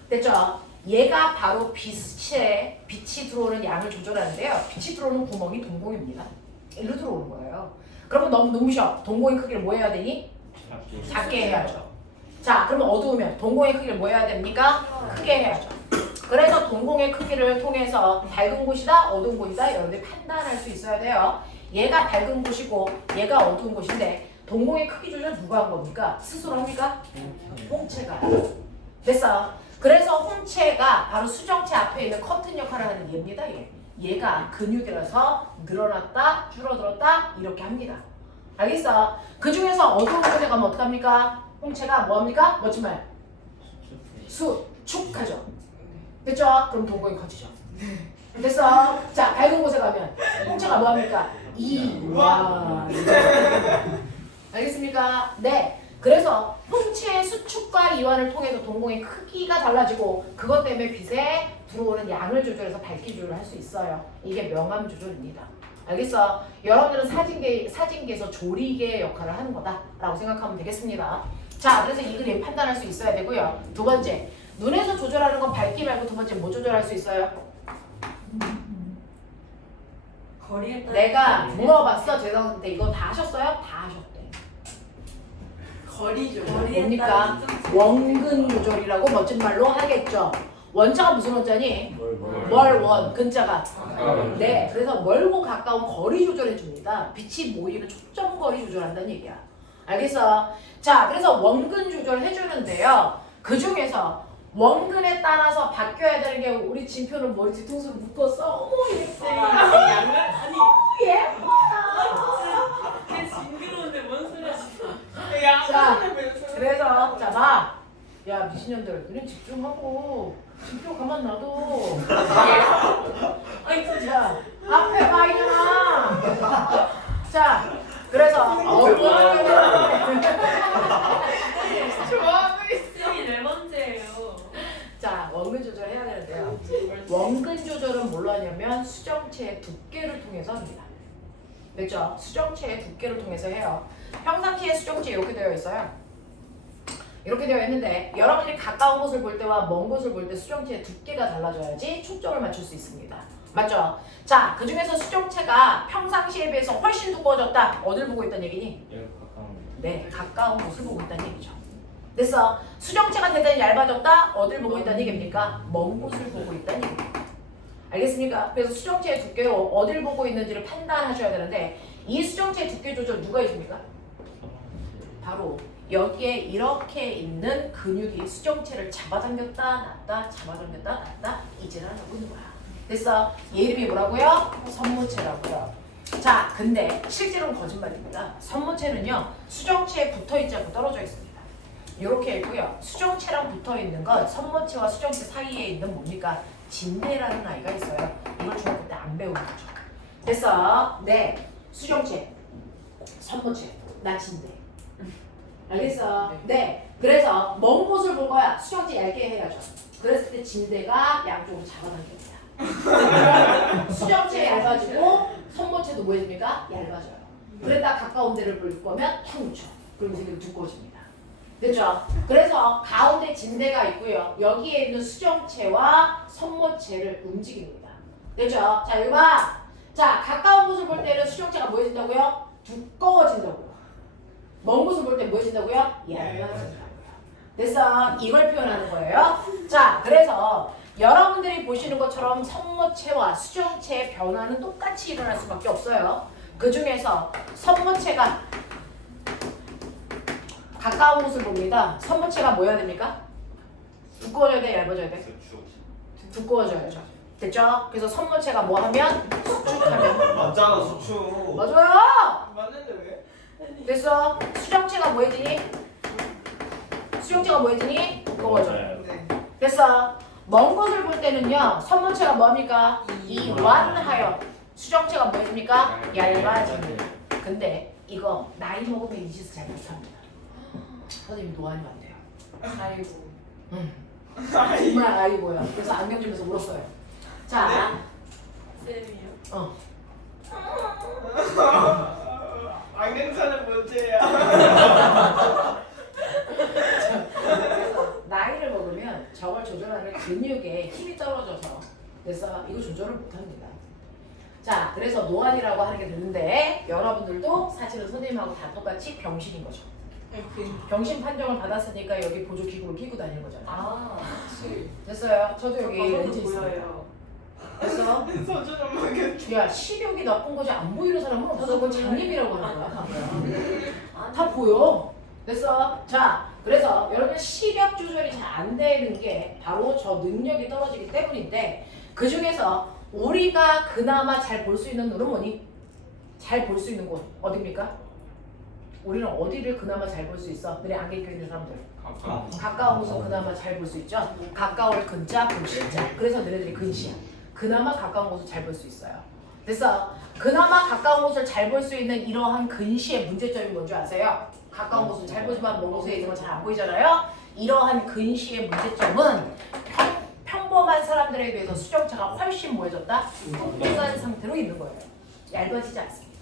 됐죠? 얘가 바로 빛이 들어오는 양을 조절하는데요. 빛이 들어오는 구멍이 동공입니다. 일로 들어오는 거예요. 그러면 너무 눈부셔. 동공의 크기를 뭐 해야 되니? 작게 해야죠. 자, 그러면 어두우면 동공의 크기를 뭐 해야 됩니까? 크게 해야죠. 그래서 동공의 크기를 통해서 밝은 곳이다, 어두운 곳이다 여러분들이 판단할 수 있어야 돼요. 얘가 밝은 곳이고 얘가 어두운 곳인데 동공의 크기 조절 누가 한 겁니까? 스스로 합니까? 홍채가. 됐어. 그래서 홍채가 바로 수정체 앞에 있는 커튼 역할을 하는 얘입니다. 얘가 근육이라서 늘어났다, 줄어들었다 이렇게 합니다. 알겠어? 그 중에서 어두운 곳에 가면 어떡합니까? 홍채가 뭐합니까? 멋진 말. 수축하죠. 됐죠? 그럼 동공이 커지죠. 됐어? 자, 밝은 곳에 가면 홍채가 뭐합니까? 이완. 알겠습니까? 네. 그래서 홍채의 수축과 이완을 통해서 동공의 크기가 달라지고 그것 때문에 빛에 들어오는 양을 조절해서 밝기 조절을 할 수 있어요. 이게 명암 조절입니다. 알겠어? 여러분들은 사진계에서 조리개 역할을 하는 거다라고 생각하면 되겠습니다. 자, 그래서 이 그림 판단할 수 있어야 되고요. 두 번째, 눈에서 조절하는 건 밝기 말고 두 번째 뭐 조절할 수 있어요? 거리에 내가 물어봤어. 죄송한데 이거 다 하셨어요? 다 하셨대. 거리죠. 뭡니까? 원근 조절이라고 멋진 말로 하겠죠. 원자가 무슨 원자니? 멀원 근자가 네, 그래서 멀고 가까운 거리 조절해 줍니다. 빛이 모이는 초점 거리 조절한다는 얘기야. 알겠어? 자, 그래서 원근 조절 해주는데요. 그 중에서 원근에 따라서 바뀌어야 되는 게 우리 진표는 머리 뒤통수로 묶었어. 어머 예뻐. 양면 아니. 예뻐. 걔 징그러운데 뭔 소리야? 자, 그래서 자 봐. 야 미친년들, 그냥 집중하고 진표 가만 놔둬. 아니 자, 앞에 봐 이년아. 자, 그래서 좋아하고 있어. 이게 네 번째예요. 자, 원근 조절 해야 되는데요. 원근 조절은 뭘로 하냐면 수정체의 두께를 통해서 합니다. 됐죠? 수정체의 두께를 통해서 해요. 평상시에 수정체 이렇게 되어 있어요. 이렇게 되어 있는데 여러분들이 가까운 곳을 볼 때와 먼 곳을 볼 때 수정체의 두께가 달라져야지 초점을 맞출 수 있습니다. 맞죠? 자, 그 중에서 수정체가 평상시에 비해서 훨씬 두꺼워졌다. 어딜 보고 있다는 얘기니? 네, 가까운 곳을 보고 있다는 얘기죠. 됐어. 수정체가 대단히 얇아졌다. 어딜 보고 있다는 얘기입니까? 먼 곳을 보고 있다는 얘기입니다. 알겠습니까? 그래서 수정체의 두께로 어딜 보고 있는지를 판단하셔야 되는데 이 수정체의 두께 조절 누가 해줍니까? 바로 여기에 이렇게 있는 근육이 수정체를 잡아당겼다 놨다 잡아당겼다 놨다 이질을 하고 있는 거야. 됐어? 얘 이름이 뭐라고요? 선모체라고요. 자, 근데 실제로는 거짓말입니다. 선모체는요 수정체에 붙어있지 않고 떨어져 있습니다. 이렇게 있고요. 수정체랑 붙어있는 건 선모체와 수정체 사이에 있는 뭡니까? 진대라는 아이가 있어요. 이걸 중학교 때 안 배우는 거죠. 됐어? 네. 수정체, 선모체, 나 진대. 알겠어? 네. 그래서 먼 곳을 볼 거야. 수정체 얇게 해야죠. 그랬을 때 진대가 양쪽으로 잡아당깁니다. 수정체 얇아지고 선모체도 뭐 해줍니까? 얇아져요. 그랬다 가까운 데를 볼 거면 탁 묻혀. 그리고 되게 두꺼워집니다. 됐죠? 그래서 가운데 진대가 있고요. 여기에 있는 수정체와 선모체를 움직입니다. 됐죠? 자, 여기 봐. 자, 가까운 곳을 볼 때는 수정체가 뭐 해진다고요? 두꺼워진다고요. 먼 곳을 볼 때 뭐 해진다고요? 얇아진다고요. 됐어? 이걸 표현하는 거예요. 자, 그래서 여러분들이 보시는 것처럼 선모체와 수정체의 변화는 똑같이 일어날 수밖에 없어요. 그 중에서 선모체가 가까운 곳을 봅니다. 선모체가 뭐여야 됩니까? 두꺼워져야 돼, 얇아져야 돼? 두꺼워져야죠. 됐죠? 그래서 선모체가 뭐 하면? 수축하면. 맞잖아 수축. 맞아요! 맞는데 왜? 됐어? 수정체가 뭐 해지니? 수정체가 뭐 해지니? 두꺼워져. 네. 됐어? 먼 곳을 볼 때는요, 선모체가 뭐합니까? 이완하여. 수정체가 뭐 해줍니까? 얇아집니다. 근데 이거 나이 먹으면 이 짓을 잘 못합니다. 선생님 노안이면 안 돼요. 아이고. 정말 아이고요. 그래서 안경 주면서 울었어요. 자, 쌤이요? 어. 안경사는 문제야. 그래서 나이를 먹으면 저걸 조절하는 근육에 힘이 떨어져서 그래서 이거 조절을 못합니다. 자, 그래서 노안이라고 하는 게 되는데 여러분들도 사실은 선생님하고 다 똑같이 병신인 거죠. 병신 판정을 받았으니까 여기 보조 기구를 끼고 다니는 거잖아요. 아, 그치. 됐어요. 저도 여기 렌즈 저도 있어요. 보여요. 그래서 서준 엄마가 야 시력이 나쁜 거지 안 보이는 사람은 없어. 그건 장님이라고 하는 거야. 다 보여. 됐어. 자, 그래서 여러분 시력 조절이 잘 안 되는 게 바로 저 능력이 떨어지기 때문인데 그 중에서 우리가 그나마 잘 볼 수 있는 눈은 뭐니? 잘 볼 수 있는 곳 어디입니까? 우리는 어디를 그나마 잘 볼 수 있어? 너네 안경 껴 있는 사람들. 가까운 곳은 그나마 잘 볼 수 있죠. 가까울 근자, 볼 실자. 그래서 너네들이 근시야. 그나마 가까운 곳을 잘 볼 수 있어요. 그래서 그나마 가까운 곳을 잘 볼 수 있는 이러한 근시의 문제점이 뭔지 아세요? 가까운 곳은 잘 보지만 먼 곳에 있는 건 잘 안 보이잖아요. 이러한 근시의 문제점은 평범한 사람들에 비해서 수정체가 훨씬 뭐해졌다? 뚱뚱한 상태로 있는 거예요. 얇아지지 않습니다.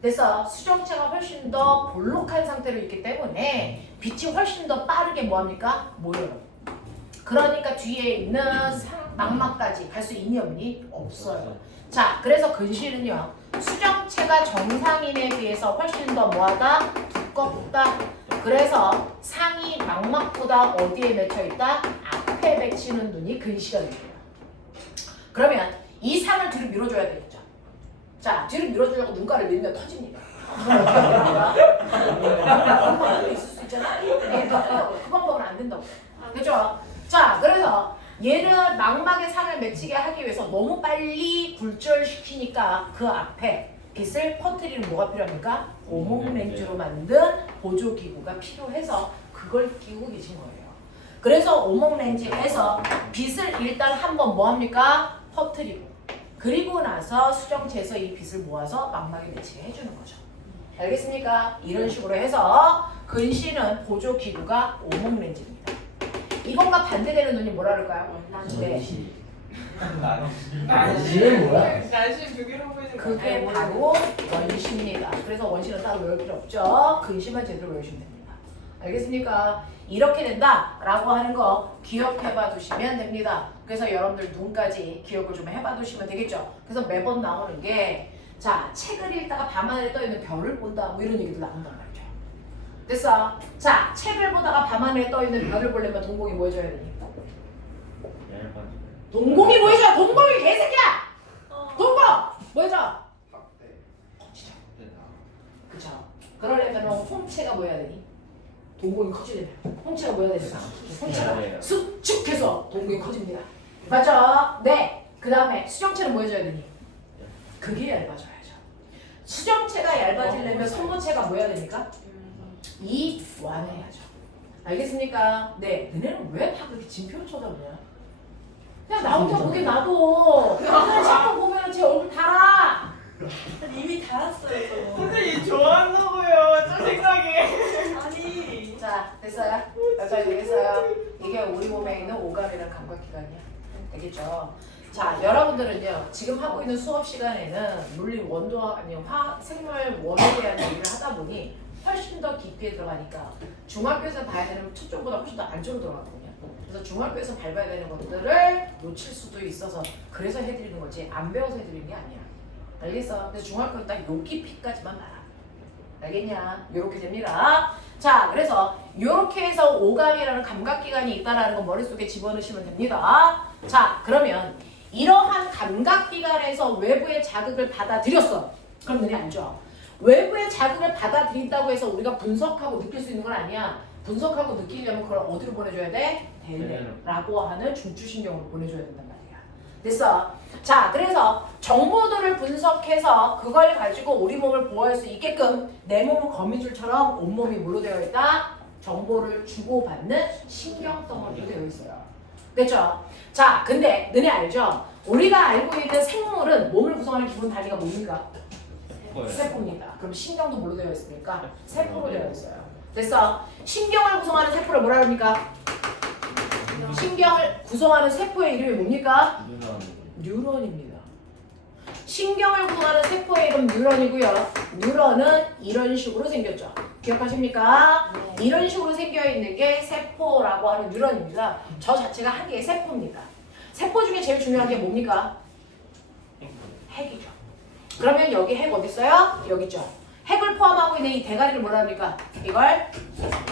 그래서 수정체가 훨씬 더 볼록한 상태로 있기 때문에 빛이 훨씬 더 빠르게 뭐합니까? 모여요. 그러니까 뒤에 있는 망막까지 갈 수 있니 없니? 없어요. 자, 그래서 근시는요. 수정체가 정상인에 비해서 훨씬 더 뭐하다? 두껍다. 그래서 상이 망막보다 어디에 맺혀 있다? 앞에 맺히는 눈이 근시가 돼요. 그러면 이 상을 뒤로 밀어줘야 되겠죠. 자, 뒤로 밀어주려고 눈가를 밀면 터집니다. 그럼 어떻게 해야 됩니까? 방법이 있을 수 있잖아. 그 방법은 안 된다고. 그죠? 자, 그래서 얘는 망막의 상을 맺히게 하기 위해서 너무 빨리 굴절시키니까 그 앞에 빛을 퍼뜨리는 뭐가 필요합니까? 오목렌즈로 만든 보조기구가 필요해서 그걸 끼고 계신 거예요. 그래서 오목렌즈에서 빛을 일단 한번 뭐합니까? 퍼뜨리고 그리고 나서 수정체에서 이 빛을 모아서 망막에 매치게 해주는 거죠. 알겠습니까? 이런 식으로 해서 근시는 보조기구가 오목렌즈입니다. 이것과 반대되는 눈이 뭐라 그럴까요? 네. 난시는 뭐야? 날씨 두 개로 보이는 거 그게 바로 원시입니다. 그래서 원시는 따로 외울 필요 없죠. 근시만 제대로 외우시면 됩니다. 알겠습니까? 이렇게 된다라고 하는 거 기억해봐 두시면 됩니다. 그래서 여러분들 눈까지 기억을 좀 해봐 두시면 되겠죠. 그래서 매번 나오는 게 자, 책을 읽다가 밤하늘에 떠있는 별을 본다 뭐 이런 얘기도 나온단 말이죠. 됐어? 자, 책을 보다가 밤하늘에 떠있는 별을 보려면 동공이 뭐 해줘야 되니? 동공이 뭐 해줘야? 동공이 개새끼야! 동공! 뭐 해줘? 커지죠. 그쵸? 그러려면 홍채가 뭐 해야 되니? 동공이 커지려면 홍채가 뭐 해야 되니까? 홍채가 수축해서 동공이 커집니다. 맞죠? 네. 그 다음에 수정체는 뭐 해줘야 되니? 그게 얇아져야죠. 수정체가 얇아지려면 선모체가 뭐 해야 되니까? 이완해야죠. 알겠습니까? 네. 너네는 왜 다 그렇게 진표를 쳐다보냐? 그냥 나 혼자 보게 놔둬. 그냥 책만 보면 제 얼굴 달아. 이미 달았어요. 선생님 좋아하나 보여. 저 생각에. 아니. 자, 됐어요? 자, 됐어요. 이게 우리 몸에 있는 오감이랑 감각기관이야. 알겠죠? 자, 여러분들은요, 지금 하고 있는 수업 시간에는 물리 원도 아니 생물 원에 대한 얘기를 하다 보니 훨씬 더 깊이에 들어가니까 중학교에서 봐야 되는 초점보다 훨씬 더 안쪽으로 들어가거든요. 그래서 중학교에서 밟아야 되는 것들을 놓칠 수도 있어서 그래서 해드리는 거지 안 배워서 해드리는 게 아니야. 알겠어? 그래서 중학교는 딱 요 깊이까지만 알아. 알겠냐? 요렇게 됩니다. 자, 그래서 요렇게 해서 오감이라는 감각기관이 있다는 거 머릿속에 집어넣으시면 됩니다. 자, 그러면 이러한 감각기관에서 외부의 자극을 받아들였어. 그럼 너네 알죠? 외부의 자극을 받아들인다고 해서 우리가 분석하고 느낄 수 있는 건 아니야. 분석하고 느끼려면 그걸 어디로 보내줘야 돼? 대뇌라고 하는 중추신경으로 보내줘야 된단 말이야. 됐어? 자, 그래서 정보들을 분석해서 그걸 가지고 우리 몸을 보호할 수 있게끔 내 몸은 거미줄처럼 온몸이 뭘로 되어 있다? 정보를 주고받는 신경덩어리로 되어 있어요. 됐죠? 자, 근데 너네 알죠? 우리가 알고 있는 생물은 몸을 구성하는 기본 단위가 뭡니까? 세포입니다. 그럼 신경도 뭘로 되어 있습니까? 세포로 되어 있어요. 됐어? 신경을 구성하는 세포를 뭐라 합니까? 신경을 구성하는 세포의 이름이 뭡니까? 뉴런입니다. 신경을 구성하는 세포의 이름 뉴런이고요. 뉴런은 이런 식으로 생겼죠. 기억하십니까? 이런 식으로 생겨 있는 게 세포라고 하는 뉴런입니다. 저 자체가 한 개의 세포입니다. 세포 중에 제일 중요한 게 뭡니까? 핵이죠. 그러면 여기 핵 어디 있어요? 여기 있죠. 핵을 포함하고 있는 이 대가리를 뭐라 합니까? 이걸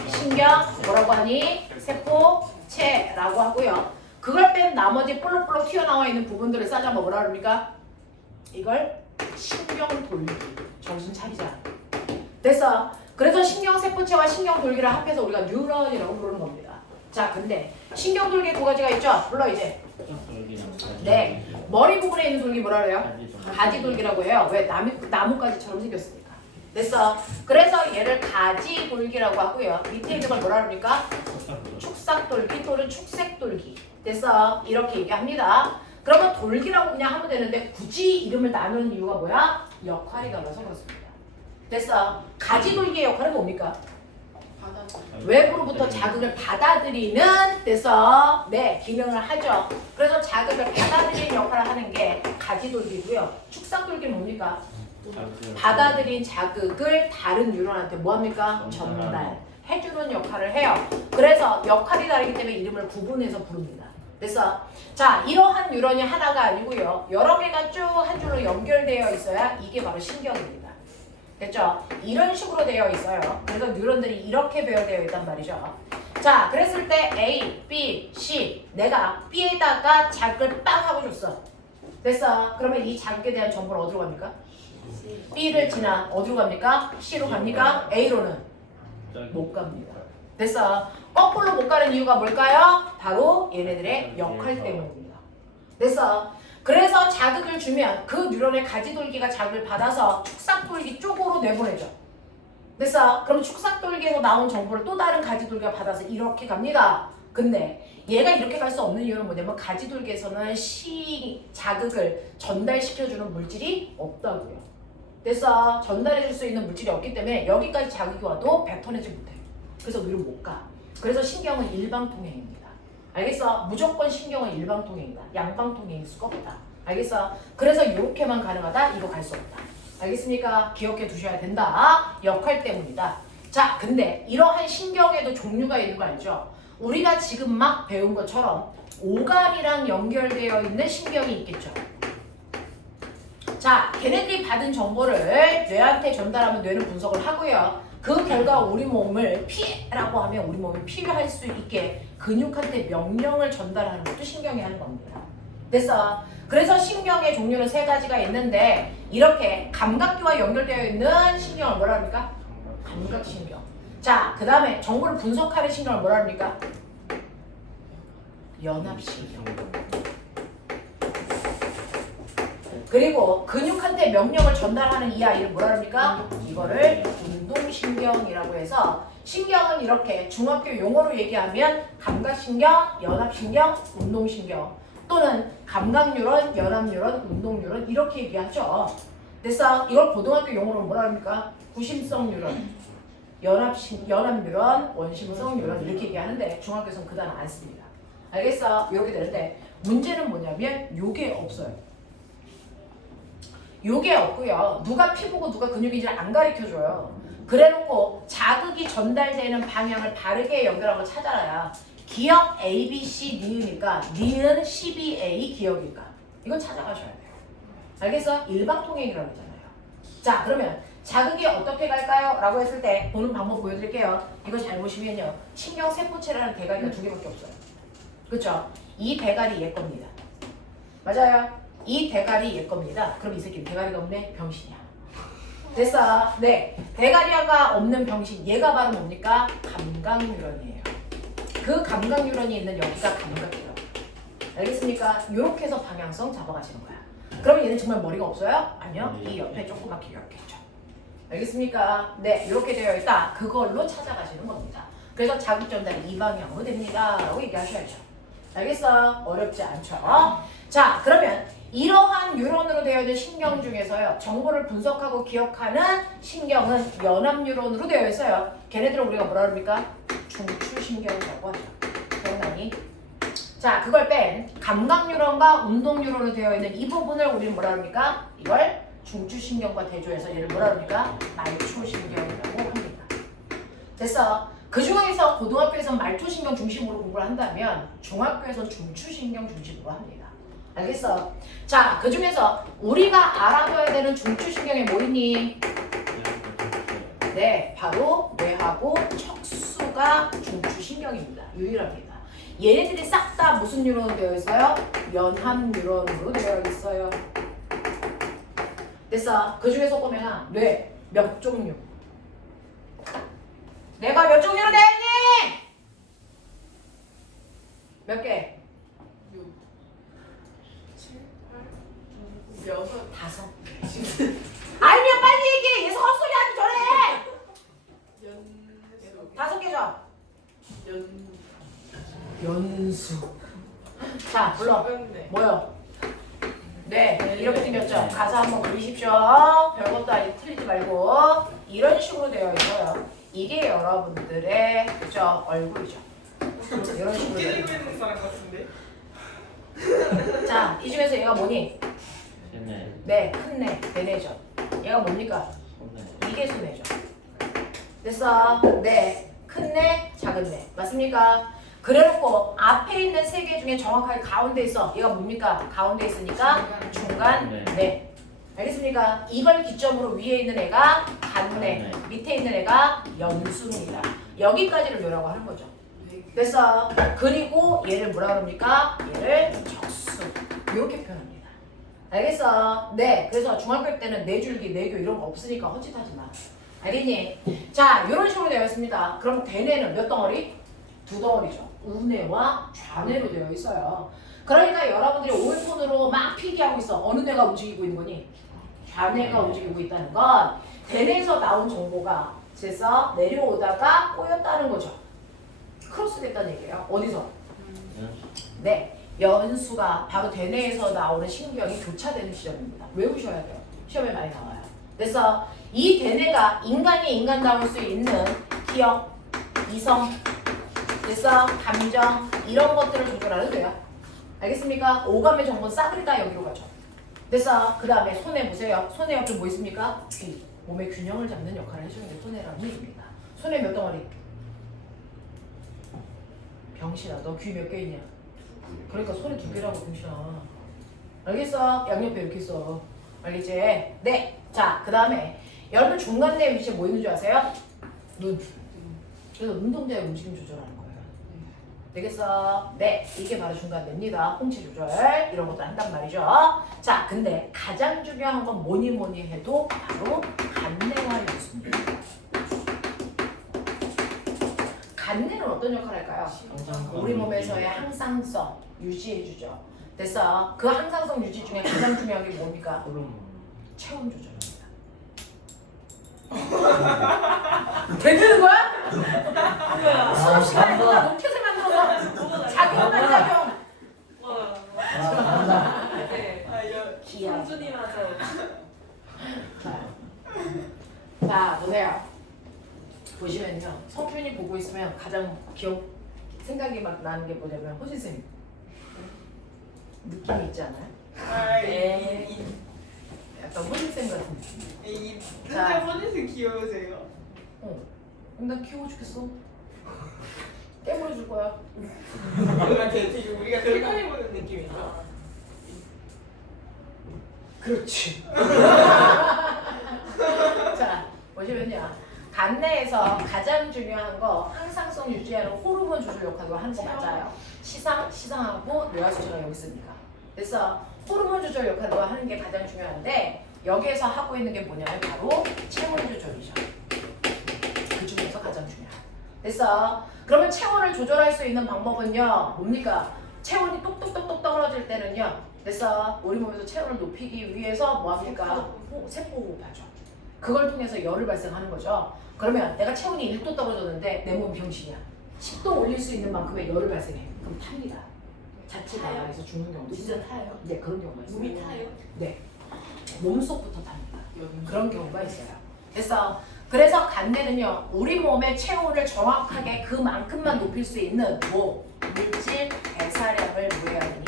신경 뭐라고 하니? 세포체라고 하고요. 그걸 뺀 나머지 볼록볼록 튀어나와 있는 부분들을 싸잡아 뭐라 합니까? 이걸 신경돌기. 정신 차리자. 됐어. 그래서 신경세포체와 신경돌기를 합해서 우리가 뉴런이라고 부르는 겁니다. 자, 근데 신경돌기 두 가지가 있죠? 불러 이제. 네. 머리 부분에 있는 돌기 뭐라 그래요? 가지돌기라고 해요. 왜? 나뭇가지처럼 생겼으니까. 됐어. 그래서 얘를 가지돌기라고 하고요. 밑에 있는 걸 뭐라 합니까? 축삭돌기 또는 축색돌기. 됐어. 이렇게 얘기합니다. 그러면 돌기라고 그냥 하면 되는데 굳이 이름을 나누는 이유가 뭐야? 역할이 달라서 그렇습니다. 됐어. 가지돌기의 역할은 뭡니까? 외부로부터 자극을 받아들이는 됐어. 네, 기능을 하죠. 그래서 자극을 받아들이는 역할을 하는 게 가지돌기고요. 축삭돌기는 뭡니까? 받아들인 자극을 다른 뉴런한테 뭐합니까? 전달. 해주는 역할을 해요. 그래서 역할이 다르기 때문에 이름을 구분해서 부릅니다. 됐어? 자, 이러한 뉴런이 하나가 아니고요. 여러 개가 쭉 한 줄로 연결되어 있어야 이게 바로 신경입니다. 됐죠? 이런 식으로 되어 있어요. 그래서 뉴런들이 이렇게 배열되어 있단 말이죠. 자, 그랬을 때 A, B, C 내가 B에다가 자극을 빵 하고 줬어. 됐어? 그러면 이 자극에 대한 정보는 어디로 갑니까? B를 지나 어디로 갑니까? C로 갑니까? A로는 못 갑니다. 됐어? 거꾸로 못 가는 이유가 뭘까요? 바로 얘네들의 역할 때문입니다. 됐어? 그래서 자극을 주면 그 뉴런의 가지돌기가 자극을 받아서 축삭돌기 쪽으로 내보내죠. 됐어? 그럼 축삭돌기에서 나온 정보를 또 다른 가지돌기가 받아서 이렇게 갑니다. 근데 얘가 이렇게 갈 수 없는 이유는 뭐냐면 가지돌기에서는 자극을 전달시켜주는 물질이 없다고요. 됐어? 전달해줄 수 있는 물질이 없기 때문에 여기까지 자극이 와도 뱉어내지 못해요. 그래서 위로 못 가. 그래서 신경은 일방통행입니다. 알겠어? 무조건 신경은 일방통행이다. 양방통행일 수가 없다. 알겠어? 그래서 이렇게만 가능하다. 이거 갈 수 없다. 알겠습니까? 기억해 두셔야 된다. 역할 때문이다. 자, 근데 이러한 신경에도 종류가 있는 거 알죠? 우리가 지금 막 배운 것처럼 오감이랑 연결되어 있는 신경이 있겠죠. 자, 걔네들이 받은 정보를 뇌한테 전달하면 뇌는 분석을 하고요. 그 결과 우리 몸을 피해라고 하면 우리 몸이 피할 수 있게 근육한테 명령을 전달하는 것도 신경이 하는 겁니다. 됐어? 그래서 신경의 종류는 세 가지가 있는데 이렇게 감각기와 연결되어 있는 신경을 뭐라 합니까? 감각신경. 자, 그 다음에 정보를 분석하는 신경을 뭐라 합니까? 연합신경. 그리고 근육한테 명령을 전달하는 이 아이를 뭐라 합니까? 이거를 운동신경이라고 해서 신경은 이렇게 중학교 용어로 얘기하면 감각신경, 연합신경, 운동신경 또는 감각뉴런, 연합뉴런, 운동뉴런 이렇게 얘기하죠. 됐어? 이걸 고등학교 용어로 뭐라 합니까? 구심성 뉴런, 연합뉴런, 원심성 뉴런 이렇게 얘기하는데 중학교에서는 그 단어 안 씁니다. 알겠어? 이렇게 되는데 문제는 뭐냐면 요게 없어요. 요게 없고요. 누가 피부고 누가 근육인지를 안 가르쳐줘요. 그래놓고 자극이 전달되는 방향을 바르게 연결한 걸 찾아야 기억 A, B, C, 니은일까? 니은 C, B, A 기억일까? 이건 찾아가셔야 돼요. 알겠어? 일방통행이라고 하잖아요. 자, 그러면 자극이 어떻게 갈까요? 라고 했을 때 보는 방법 보여드릴게요. 이거 잘 보시면요. 신경세포체라는 대가리가 두 개밖에 없어요. 그렇죠? 이 대가리 얘 겁니다. 맞아요? 이 대가리 얘 겁니다. 그럼 이 새끼는 대가리가 없네? 병신이야. 됐어. 네. 대가리아가 없는 병신. 얘가 바로 뭡니까? 감각뉴런이에요. 그 감각뉴런이 있는 여기가 감각이에요. 알겠습니까? 이렇게 해서 방향성 잡아가시는 거야. 그러면 얘는 정말 머리가 없어요? 아니요. 이 옆에 조그맣게 이렇게 있죠. 알겠습니까? 네. 이렇게 되어 있다. 그걸로 찾아가시는 겁니다. 그래서 자극 전달이 이 방향으로 됩니다. 라고 얘기하셔야죠. 알겠어? 어렵지 않죠? 자, 그러면 이러한 뉴런으로 되어 있는 신경 중에서요. 정보를 분석하고 기억하는 신경은 연합 뉴런으로 되어 있어요. 걔네들은 우리가 뭐라 그럽니까? 중추신경이라고 하죠. 기억나니? 자, 그걸 뺀 감각 뉴런과 운동 뉴런으로 되어 있는 이 부분을 우리는 뭐라 그럽니까? 이걸 중추신경과 대조해서 얘를 뭐라 그럽니까? 말초신경이라고 합니다. 됐어? 그 중에서 고등학교에서는 말초신경 중심으로 공부를 한다면 중학교에서는 중추신경 중심으로 합니다. 알겠어? 자, 그 중에서 우리가 알아둬야 되는 중추신경이 뭐 있니? 네, 바로 뇌하고 척수가 중추신경입니다. 유일합니다. 얘네들이 싹 다 무슨 뉴런으로 되어 있어요? 연합 뉴런으로 되어 있어요. 됐어? 그 중에서 보면 뇌 몇 종류? 내가 몇 종류로 되어 있니? 몇 개? 6, 7, 8, 6, 5. 알면 빨리 얘기해. 얘서 헛소리 하기 전에. 연수. 5개죠? 연. 연수. 자, 불러. 네. 뭐요? 네, 이렇게 생겼죠? 가사 한번 그리십시오. 별것도 아니고 틀리지 말고. 이런 식으로 되어 있어요. 이게 여러분들의 그죠? 얼굴이죠. 이런 식으로 되어 웃기고 있어요. 있는 사람 같은데? 자, 이 중에서 얘가 뭐니? 네. 네, 큰 뇌, 대뇌죠. 얘가 뭡니까? 손에. 이게 소뇌죠. 됐어? 네, 큰 뇌, 작은 뇌. 맞습니까? 그래놓고 앞에 있는 3개 중에 정확하게 가운데 있어. 얘가 뭡니까? 가운데 있으니까 중간 네. 뇌. 알겠습니까? 이걸 기점으로 위에 있는 애가 간뇌, 네. 밑에 있는 애가 연수입니다. 여기까지를 뇌라고 하는 거죠. 됐어? 그리고 얘를 뭐라 그럽니까? 얘를 척수. 이렇게 표현합니다. 알겠어? 네. 그래서 중학교 때는 뇌줄기, 뇌교 이런 거 없으니까 헛짓하지 마. 알겠니? 자, 이런 식으로 되어 있습니다. 그럼 대뇌는 몇 덩어리? 2덩어리죠. 우뇌와 좌뇌로 되어 있어요. 그러니까 여러분들이 올폰으로 막 필기하고 있어. 어느 뇌가 움직이고 있는 거니? 좌뇌가 움직이고 있다는 건 대뇌에서 나온 정보가 그래서 내려오다가 꼬였다는 거죠. 크로스 됐다는 얘기예요. 어디서? 네, 연수가 바로 대뇌에서 나오는 신경이 교차되는 시점입니다. 외우셔야 돼요. 시험에 많이 나와요. 그래서 이 대뇌가 인간이 인간다울 수 있는 기억, 이성, 그래서 감정 이런 것들을 조절하는 거예요. 알겠습니까? 오감의 정보는 싸그리다 여기로 가죠. 그래서 그 다음에 손에 보세요. 손에 옆에 뭐 있습니까? 귀. 몸의 균형을 잡는 역할을 해주는 게 손해라는 얘기입니다. 손에 몇 덩어리? 병신아, 너 귀 몇 개 있냐? 그러니까 손에 2개라고 병신아. 알겠어? 양옆에 이렇게 있어. 알겠지? 네. 자, 그 다음에 여러분 중간내 위치에 뭐 있는 줄 아세요? 눈. 그래서 눈동자의 움직임 조절하는 거예요. 되겠어? 네. 이게 바로 중간내입니다. 홍채 조절 이런 것도 한단 말이죠. 자, 근데 가장 중요한 건 뭐니 해도 바로 간내와 연수입니다. 간내는 어떤 역할을 할까요? 우리 몸에서의 항상성 유지해주죠. 됐어? 그 항상성 유지 중에 가장 중요한 게 뭡니까? 체온 조절입니다. 되는 거야? 수업 시간에 누가 로켓을 만들어서 작용한 작용. 네. 기억. 성준이 맞아. 자, 보세요. 보시면요. 성준이 보고 있으면 가장 생각이 막 나는 게 뭐냐면 호진쌤 느낌이 있지 않아요? 네. 약간 호진쌤 같은 느낌. 이 자. 진짜 허니슨 귀여우세요. 나 귀여워 죽겠어. 깨물어줄 거야. 뭔가 되게 우리가 실감해 보는 느낌이죠. 그렇지. 자, 보시면요. 간내에서 가장 중요한 거 항상성 유지하는 호르몬 조절 역할도 하는 거 맞아요. 시상하고 뇌하수체가 여기 있으니까. 그래서 호르몬 조절 역할도 하는 게 가장 중요한데 여기에서 하고 있는 게 뭐냐면 바로 체온 조절이죠. 그 중에서 가장 중요한. 됐어. 그러면 체온을 조절할 수 있는 방법은요. 뭡니까? 체온이 똑똑똑똑 떨어질 때는요. 됐어. 우리 몸에서 체온을 높이기 위해서 뭐 합니까? 세포호흡하죠. 그걸 통해서 열을 발생하는 거죠. 그러면 내가 체온이 1도 떨어졌는데 내 몸 병신이야. 10도 올릴 수 있는 만큼의 열을 발생해. 그럼 탑니다. 자칫 타요? 나가에서 죽는 경우도 있어요. 진짜 타요? 네, 그런 경우가 있어요. 몸이 타요? 네. 몸속부터 탑니다. 그런 경우가 있어요. 됐어. 그래서 간대는요, 우리 몸의 체온을 정확하게 그만큼만 높일 수 있는 뭐 물질 배사량을 뭐해야하니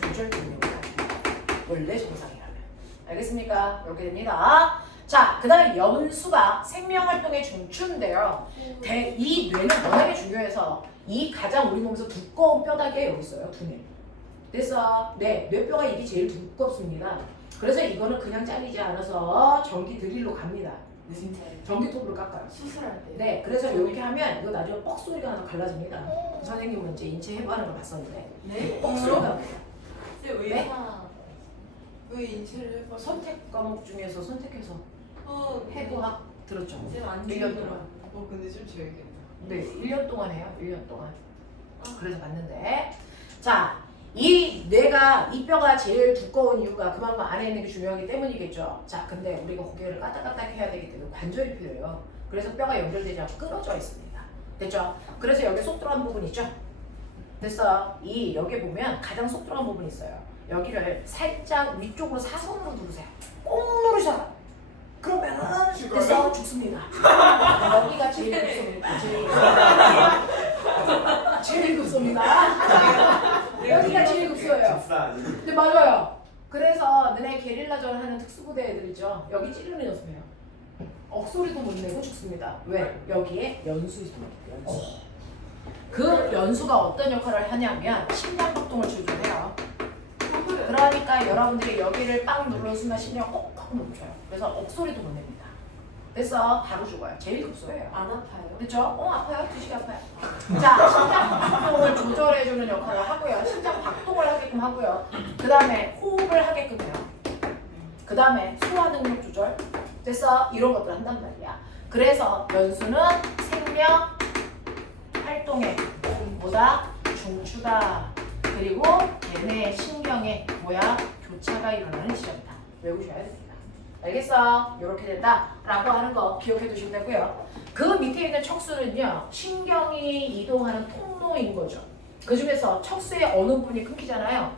조절 능력을 가집니다. 원래 정상이라면. 알겠습니까? 이렇게 됩니다. 자, 그 다음에 연수가 생명활동의 중추인데요. 이 뇌는 워낙에 중요해서 이 가장 우리 몸에서 두꺼운 뼈다귀가 여기 있어요. 두뇌. 그래서 네, 뇌뼈가 이게 제일 두껍습니다. 그래서 이거는 그냥 잘리지 않아서 전기 드릴로 갑니다. 진짜요? 전기톱으로 깎아요. 수술할 때. 네, 그래서 이렇게 하면 이거 나중에 뻑 소리가 나서 갈라집니다. 선생님은 이제 인체 해부하는 걸 봤었는데 네? 뻑 소리가 납니다. 왜, 네? 왜 인체를 해봐? 선택 과목 중에서 선택해서 어, 해부학 들었죠? 쌤 안 1년 죽는 동안. 근데 좀 재밌겠다. 네, 1년 동안 해요. 1년 동안. 그래서 봤는데 자, 이 뇌가 이 뼈가 제일 두꺼운 이유가 그만큼 안에 있는 게 중요하기 때문이겠죠. 자, 근데 우리가 고개를 까딱까딱 해야 되기 때문에 관절이 필요해요. 그래서 뼈가 연결되지 않고 끊어져 있습니다. 됐죠? 그래서 여기 속 들어간 부분 있죠? 됐어. 이 여기 보면 가장 속 들어간 부분이 있어요. 여기를 살짝 위쪽으로 사선으로 누르세요. 꼭 누르셔. 그러면은 됐어. 죽습니다. 여기가 제일 급소입니다. 제일 급소입니다. 여기가 제일 급소예요. 집사. 근데 맞아요. 그래서 너네 게릴라전 하는 특수부대 애들 있죠. 여기 찌르는 연습해요. 억소리도 못 내고 죽습니다. 왜? 여기에 연수 있습니다. 연수. 그 연수가 어떤 역할을 하냐면 심장박동을 조절해요. 그러니까 여러분들이 여기를 빵 누르는 순간 심장 꼭꼭 멈춰요. 그래서 억소리도 못 냅니다. 그래서 바로 죽어요. 제일 급소예요. 안 아파요? 그렇죠? 아파요. 뒤지게 아파요. 자, 심장 박동을 조절해주는 역할을 하고요. 심장 박동을 하게끔 하고요. 그 다음에 호흡을 하게끔 해요. 그 다음에 소화 능력 조절. 됐어? 이런 것들 한단 말이야. 그래서 연수는 생명 활동의 보다 중추다. 그리고 얘네 신경에 뭐야? 교차가 일어나는 지점이다. 외우셔야 됩니다. 알겠어? 이렇게 된다라고 하는 거 기억해 두시면 되고요. 그 밑에 있는 척수는요, 신경이 이동하는 통로인 거죠. 그 중에서 척수의 어느 부분이 끊기잖아요.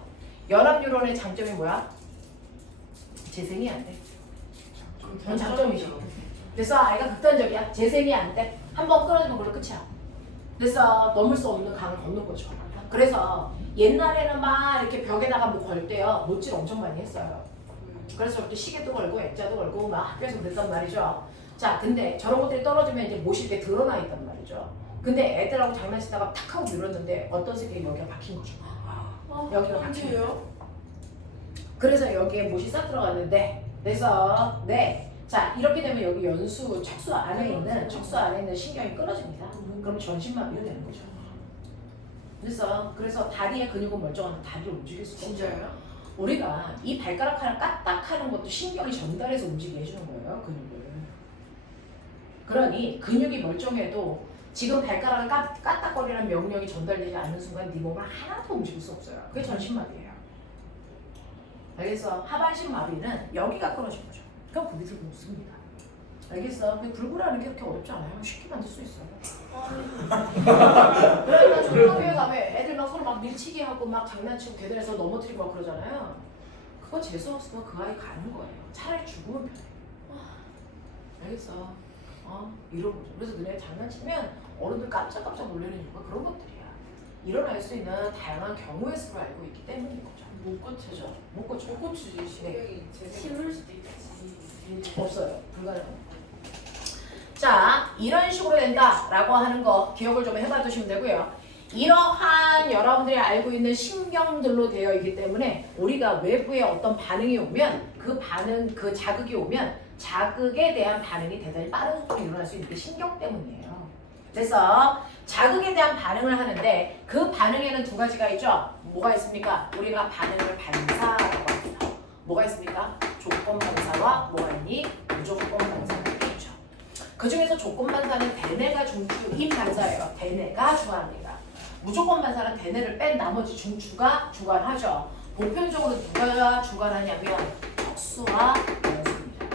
연합뉴런의 장점이 뭐야? 재생이 안 돼. 그건 장점이죠. 그래서 아이가 극단적이야. 재생이 안 돼. 한번 끊어지면 그걸로 끝이야. 그래서 넘을 수 없는 강을 건넌 거죠. 그래서 옛날에는 막 이렇게 벽에다가 뭐 걸 때요, 못질 엄청 많이 했어요. 그래서 저렇게 시계도 걸고 액자도 걸고 막 학교에서 그랬단 말이죠. 자, 근데 저런 것들이 떨어지면 이제 못이 이렇게 드러나 있단 말이죠. 근데 애들하고 장난치다가 탁 하고 밀었는데 어떤 새끼 여기가 박힌 거죠. 여기가 박힌 거예요. 그래서 여기에 못이 싹 들어갔는데, 그래서 네, 자 이렇게 되면 여기 연수 척수 안에 있는 신경이 끊어집니다. 그럼 전신마비가 되는 거죠. 그래서 다리의 근육은 멀쩡한데 다리를 움직일 수가 없어요. 진짜요? 우리가 이 발가락 하나 까딱하는 것도 신경이 전달해서 움직이게 해주는 거예요, 근육을. 그러니 근육이 멀쩡해도 지금 발가락을 까딱거리라는 명령이 전달되지 않는 순간 네 몸을 하나도 움직일 수 없어요. 그게 전신마비예요. 알겠어? 하반신 마비는 여기가 끊어진 거죠. 그럼 그 밑을 못 씁니다. 알겠어? 근데 불구라는 게 그렇게 어렵지 않아요. 쉽게 만들 수 있어요. 그러니까 초등학교에 가면 애들 막 서로 막 밀치기 하고 막 장난치고 대들에서 넘어뜨리고 막 그러잖아요. 그거 재수없으면 그 아이 가는 거예요. 차라리 죽으면 편해. 알겠어? 이런 거죠. 그래서 너네 장난치면 어른들 깜짝깜짝 놀라는 이유가 그런 것들이야. 일어날 수 있는 다양한 경우의 수를 알고 있기 때문인 거죠. 못 고쳐져. 못 고쳐. 못 고치지. 신경이 재생. 심을 수도 있지. 없어요. 불가능합니다. 자, 이런 식으로 된다라고 하는 거 기억을 좀 해봐 두시면 되고요. 이러한 여러분들이 알고 있는 신경들로 되어 있기 때문에 우리가 외부에 어떤 반응이 오면 그 자극이 오면 자극에 대한 반응이 대단히 빠른 속도로 일어날 수 있는 게 신경 때문이에요. 그래서 자극에 대한 반응을 하는데 그 반응에는 두 가지가 있죠. 뭐가 있습니까? 우리가 반응을 반사라고 합니다. 뭐가 있습니까? 조건 반사와 뭐가 있니? 무조건 반사가 있죠. 그 중에서 조건 반사는 대내가 중추인 반사예요. 대내가 주관합니다. 무조건 반사는 대내를 뺀 나머지 중추가 주관하죠. 보편적으로 누가 주관하냐면 척수와 연수입니다.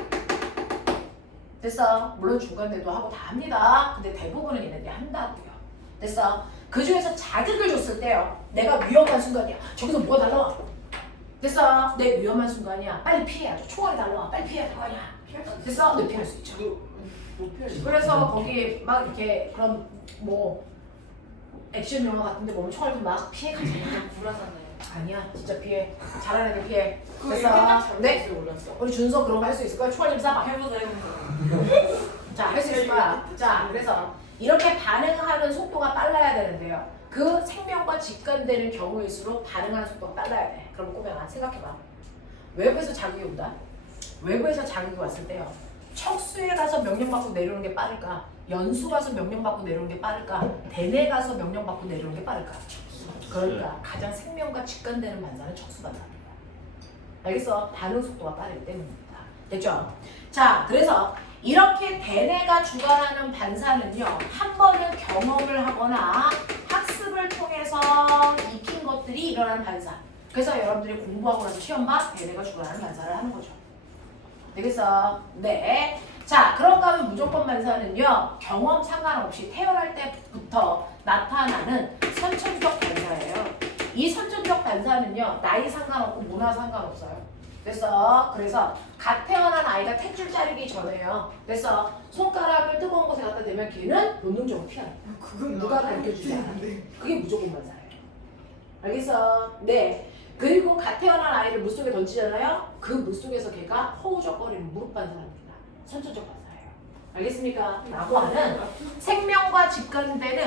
됐어? 물론 중간대도 하고 다 합니다. 근데 대부분은 얘네들이 한다고요. 됐어? 그 중에서 자극을 줬을 때요. 내가 위험한 순간이야. 저기서 뭐가 날라와. 됐어? 내 위험한 순간이야. 빨리 피해야죠. 총알이 날라와. 빨리 피해야 될 거 아니야. 됐어? 네, 피할 수 있죠. 그래서 거기 막 이렇게 그런 뭐 액션 영화 같은데 보면 총알 좀 막 피해가지. 불안하네요. 아니야, 진짜 피해. 잘하는 애들 피해. 그거 됐어? 끝났죠? 네. 올랐어. 우리 준서 그런 거 할 수 있을 거야? 총알 좀 쏴봐. 해보자 해보자. 자, 할 수 있을 거야. 자, 그래서 이렇게 반응하는 속도가 빨라야 되는데요. 그 생명과 직관되는 경우일수록 반응하는 속도가 빨라야 돼. 그럼 꼬맹아 생각해봐. 외부에서 자극이 온다. 외부에서 자극이 왔을 때요. 척수에 가서 명령받고 내려오는 게 빠를까? 연수 가서 명령받고 내려오는 게 빠를까? 대뇌 가서 명령받고 내려오는 게 빠를까? 그러니까 가장 생명과 직관되는 반사는 척수 반사입니다. 알겠어? 반응 속도가 빠르기 때문입니다. 됐죠? 자, 그래서 이렇게 대뇌가 주관하는 반사는요. 한 번은 경험을 하거나 학습을 통해서 익힌 것들이 일어나는 반사. 그래서 여러분들이 공부하고 나서 시험 봐 대뇌가 주관하는 반사를 하는 거죠. 되겠어? 네. 자, 그런가 하면 무조건 반사는요. 경험 상관없이 태어날 때부터 나타나는 선천적 반사예요. 이 선천적 반사는요. 나이 상관없고 문화 상관없어요. 됐어? 그래서 갓 태어난 아이가 탯줄 자르기 전에요. 됐어? 손가락을 뜨거운 곳에 갖다 대면 걔는 본능적으로 피하는 거야. 그건 누가 가르쳐주지 않아. 그게 무조건 반사예요. 알겠어? 네. 그리고 갓 태어난 아이를 물속에 던지잖아요. 그 물속에서 걔가 허우적거리는 무릎 반사합니다. 선천적 반사예요. 알겠습니까? 라고 하는 생명과 직관되는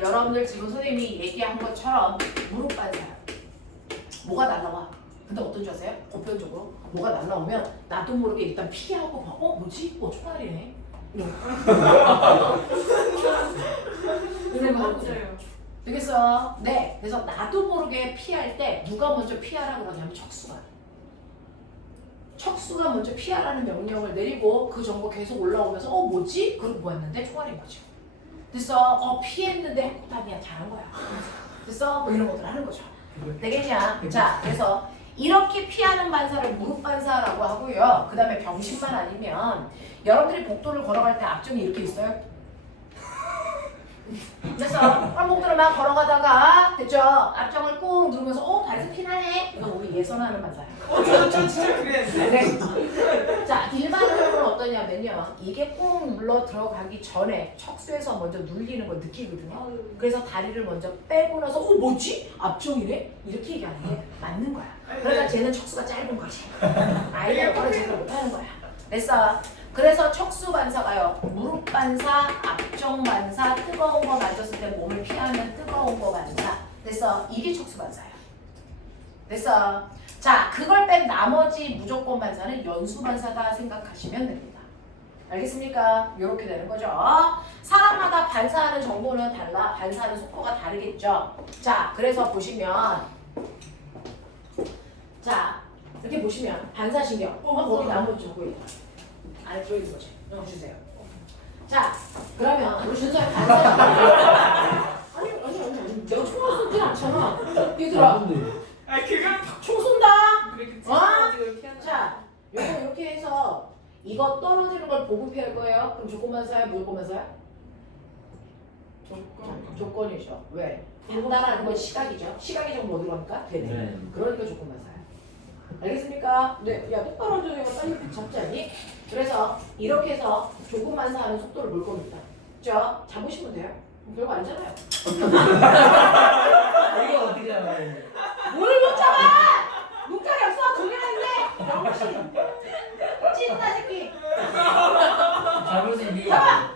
여러분들 지금 선생님이 얘기한 것처럼 무릎 반사예요. 뭐가 날라와? 근데 어떤 줄 아세요? 보편적으로 뭐가 날라오면 나도 모르게 일단 피하고 봐. 뭐지? 총알이네. 이런 거 하고 맞아요. 되겠어? 네. 그래서 나도 모르게 피할 때 누가 먼저 피하라고 그러냐면 척수가. 척수가 먼저 피하라는 명령을 내리고 그 정보 계속 올라오면서 뭐지? 그러고 보았는데 총알인 거죠. 됐어? 피했는데 해코탄이야. 잘한 거야. 됐어? 뭐 이런 것들 하는 거죠. 되겠냐? 자, 그래서 이렇게 피하는 반사를 무릎 반사라고 하고요. 그 다음에 병신만 아니면 여러분들이 복도를 걸어갈 때 앞쪽이 이렇게 있어요. 그래서 한복들을 막 걸어가다가 됐죠? 앞쪽을 꾹 누르면서 발에서 피나네. 이건 우리 예선하는 반사예요. 저 진짜 그랬는데. 네. 자, 일반적으로는 어떠냐면요. 이게 꾹 눌러 들어가기 전에 척수에서 먼저 눌리는 걸 느끼거든요. 그래서 다리를 먼저 빼고 나서 뭐지? 앞쪽이네? 이렇게 얘기하는 게 맞는 거야. 그러니까 쟤는 척수가 짧은 거지. 아이가 그걸 제대로 못하는 거야. 됐어? 그래서 척수 반사가요. 무릎 반사, 앞쪽 반사, 뜨거운 거 만졌을 때 몸을 피하면 뜨거운 거 반사. 됐어? 이게 척수 반사야. 됐어? 자, 그걸 뺀 나머지 무조건 반사는 연수 반사다 생각하시면 됩니다. 알겠습니까? 이렇게 되는 거죠. 사람마다 반사하는 정보는 달라. 반사하는 속도가 다르겠죠. 자, 그래서 보시면 자, 이렇게 보시면 반사신경. 거기 나머지 정보 있다. 안에 들어있는 거지. 이거 주세요. 자, 그러면 우리 준서의 반사신경. 아니. 내가 총 쏘진 않잖아. 얘들아. 그건 총 쏜다. 그렇게 와! 찍어가지고 피하는. 자, 요거 이렇게 해서 이거 떨어지는 걸 보고 피할 거예요. 그럼 조건만 사야 무조건만 사야? 조건이죠. 왜? 판단하는 건 시각이죠. 시각이 좀 어디로 가니까? 되네. 네. 그러니까 조건만 사야. 알겠습니까? 네. 야, 똑바로 앉아서 빨리 잡지 않니? 그래서 이렇게 해서 조건만 사하는 속도를 볼 겁니다. 자, 잡으시면 돼요. 별거 아니잖아요. 이거 어떻게 알아요? 뭘 못 잡아! 문간이 없어! 동일한데! 병신! 찐따 새끼! 자부심이 잡아!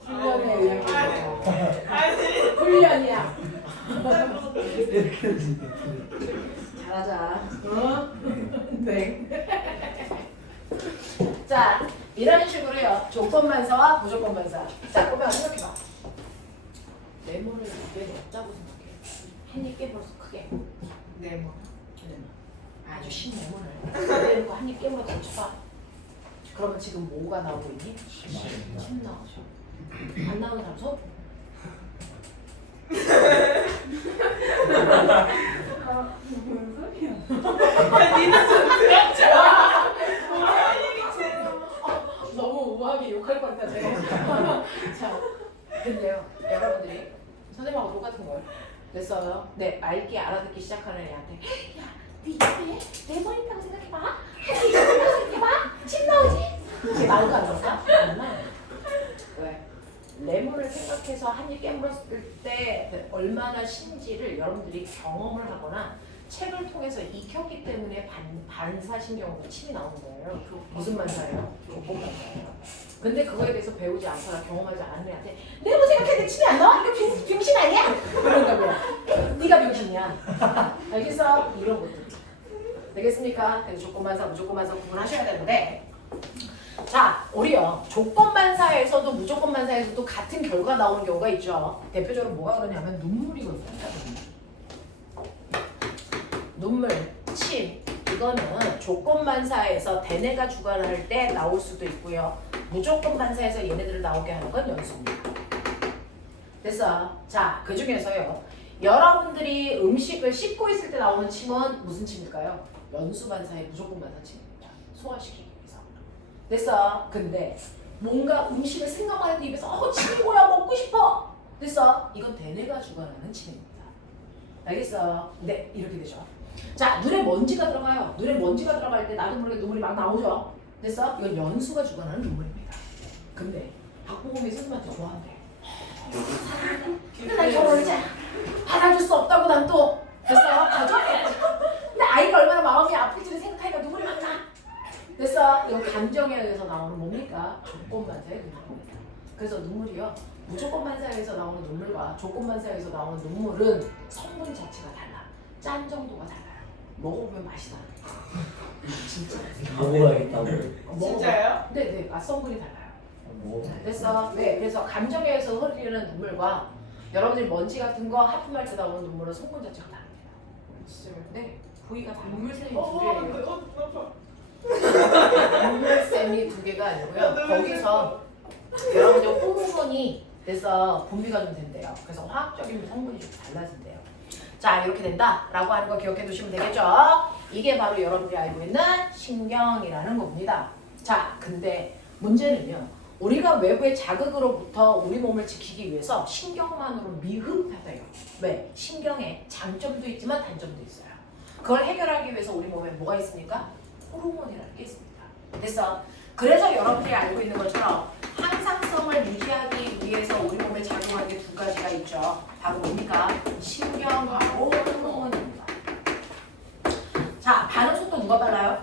훈련에 의한 거예요. 아니. 훈련이야. 이렇게 잘하자. 네. 자, 이런 식으로요. 조건 반사와 무조건 반사. 자, 그러면 생각해봐. 네모를 두개 넣었다고 생각해. 한 입 깨버려서 크게. 네모. 아니, 아주 신레몬을 내놓고 한 입 깨물어 던져봐. 그러면 지금 뭐가 나오고 있니? 침 나오죠. 안 나오는 장소? 무슨 소리야? 너무 우아하게 욕할 것 같아네. 자, 근데요, 여러분들이 선생님하고 똑같은 거예요. 됐어요? 네, 맑게 알아듣기 시작하는 애한테 야, 네 입에 레몬 있다고 생각해봐. 할수 있다고 생각해봐. 침 나오지? 이게 말도 안 나올까? 안 나와요. 왜? 레몬을 생각해서 한 입 깨물었을 때 얼마나 신지를 여러분들이 경험을 하거나 책을 통해서 익혔기 때문에 반사신경으로 침이 나오는 거예요. 무슨 반사예요? 조건 반사예요. 근데 그거에 대해서 배우지 않거나 경험하지 않은 애한테 레몬 생각했는데 침이 안 나와? 이거 병신 아니야? 그런다고요. 네가 병신이야. 알겠어? 이런 것들. 되겠습니까? 그래서 조건 반사, 무조건 반사 구분하셔야 되는데 자, 우리요. 조건 반사에서도 무조건 반사에서도 같은 결과 나오는 경우가 있죠. 대표적으로 뭐가 그러냐면 눈물이거든요. 눈물, 침 이거는 조건 반사에서 대뇌가 주관을 할 때 나올 수도 있고요. 무조건 반사에서 얘네들을 나오게 하는 건 연수입니다. 됐어? 자, 그 중에서요. 여러분들이 음식을 씹고 있을 때 나오는 침은 무슨 침일까요? 연수 반사의 무조건 반사 침입니다. 소화시키기 위해서. 됐어? 근데 뭔가 음식을 생각만 해도 입에서 침이 뭐야 먹고 싶어. 됐어? 이건 대뇌가 주관하는 침입니다. 알겠어? 네, 이렇게 되죠. 자, 눈에 먼지가 들어가요. 눈에 먼지가 들어갈 때 나도 모르게 눈물이 막 나오죠. 됐어? 이건 연수가 주관하는 눈물입니다. 근데 박보검이 선생님한테 좋아한대. 사랑해. 근데 난 결혼했잖아. 받아줄 수 없다고 난 또. 됐어? 가져왔겠지. 근데 아이가 얼마나 마음이 아플지를 생각하니까 눈물이 막 나. 됐어? 이건 감정에 의해서 나오는 뭡니까? 조건 반사의 눈물입니다. 그래서 눈물이요. 무조건 반사에 의해서 나오는 눈물과 조건 반사에 의해서 나오는 눈물은 성분 자체가 달라. 짠 정도가 달라요. 먹어보면 맛이 다르다. 진짜. 먹어야겠다고. 진짜요? 네네. 맛성분이 달라요. 뭐? 됐어? 네. 그래서 감정에 의해서 흐르는 눈물과 여러분들이 먼지 같은 거 하품할 때 나오는 눈물은 성분 자체가 다릅니다. 진짜요? 네. 부위가 다릅니다. 눈물샘이 두 어, 개예요. 눈물샘이 두 개가 아니고요. 거기서 여러분들 호르몬이 돼서 분비가 좀 된대요. 그래서 화학적인 성분이 좀 달라진대요. 자, 이렇게 된다라고 하는 거 기억해 두시면 되겠죠? 이게 바로 여러분들이 알고 있는 신경이라는 겁니다. 자, 근데 문제는요. 우리가 외부의 자극으로부터 우리 몸을 지키기 위해서 신경만으로 미흡하대요. 왜? 신경에 장점도 있지만 단점도 있어요. 그걸 해결하기 위해서 우리 몸에 뭐가 있습니까? 호르몬이라는 게 있습니다. 됐어? 그래서 여러분들이 알고 있는 것처럼 항상성을 유지하기 위해서 우리 몸에 작용하는 게 두 가지가 있죠. 바로 뭡니까? 신경하고 호르몬입니다. 자, 반응 속도 누가 빨라요?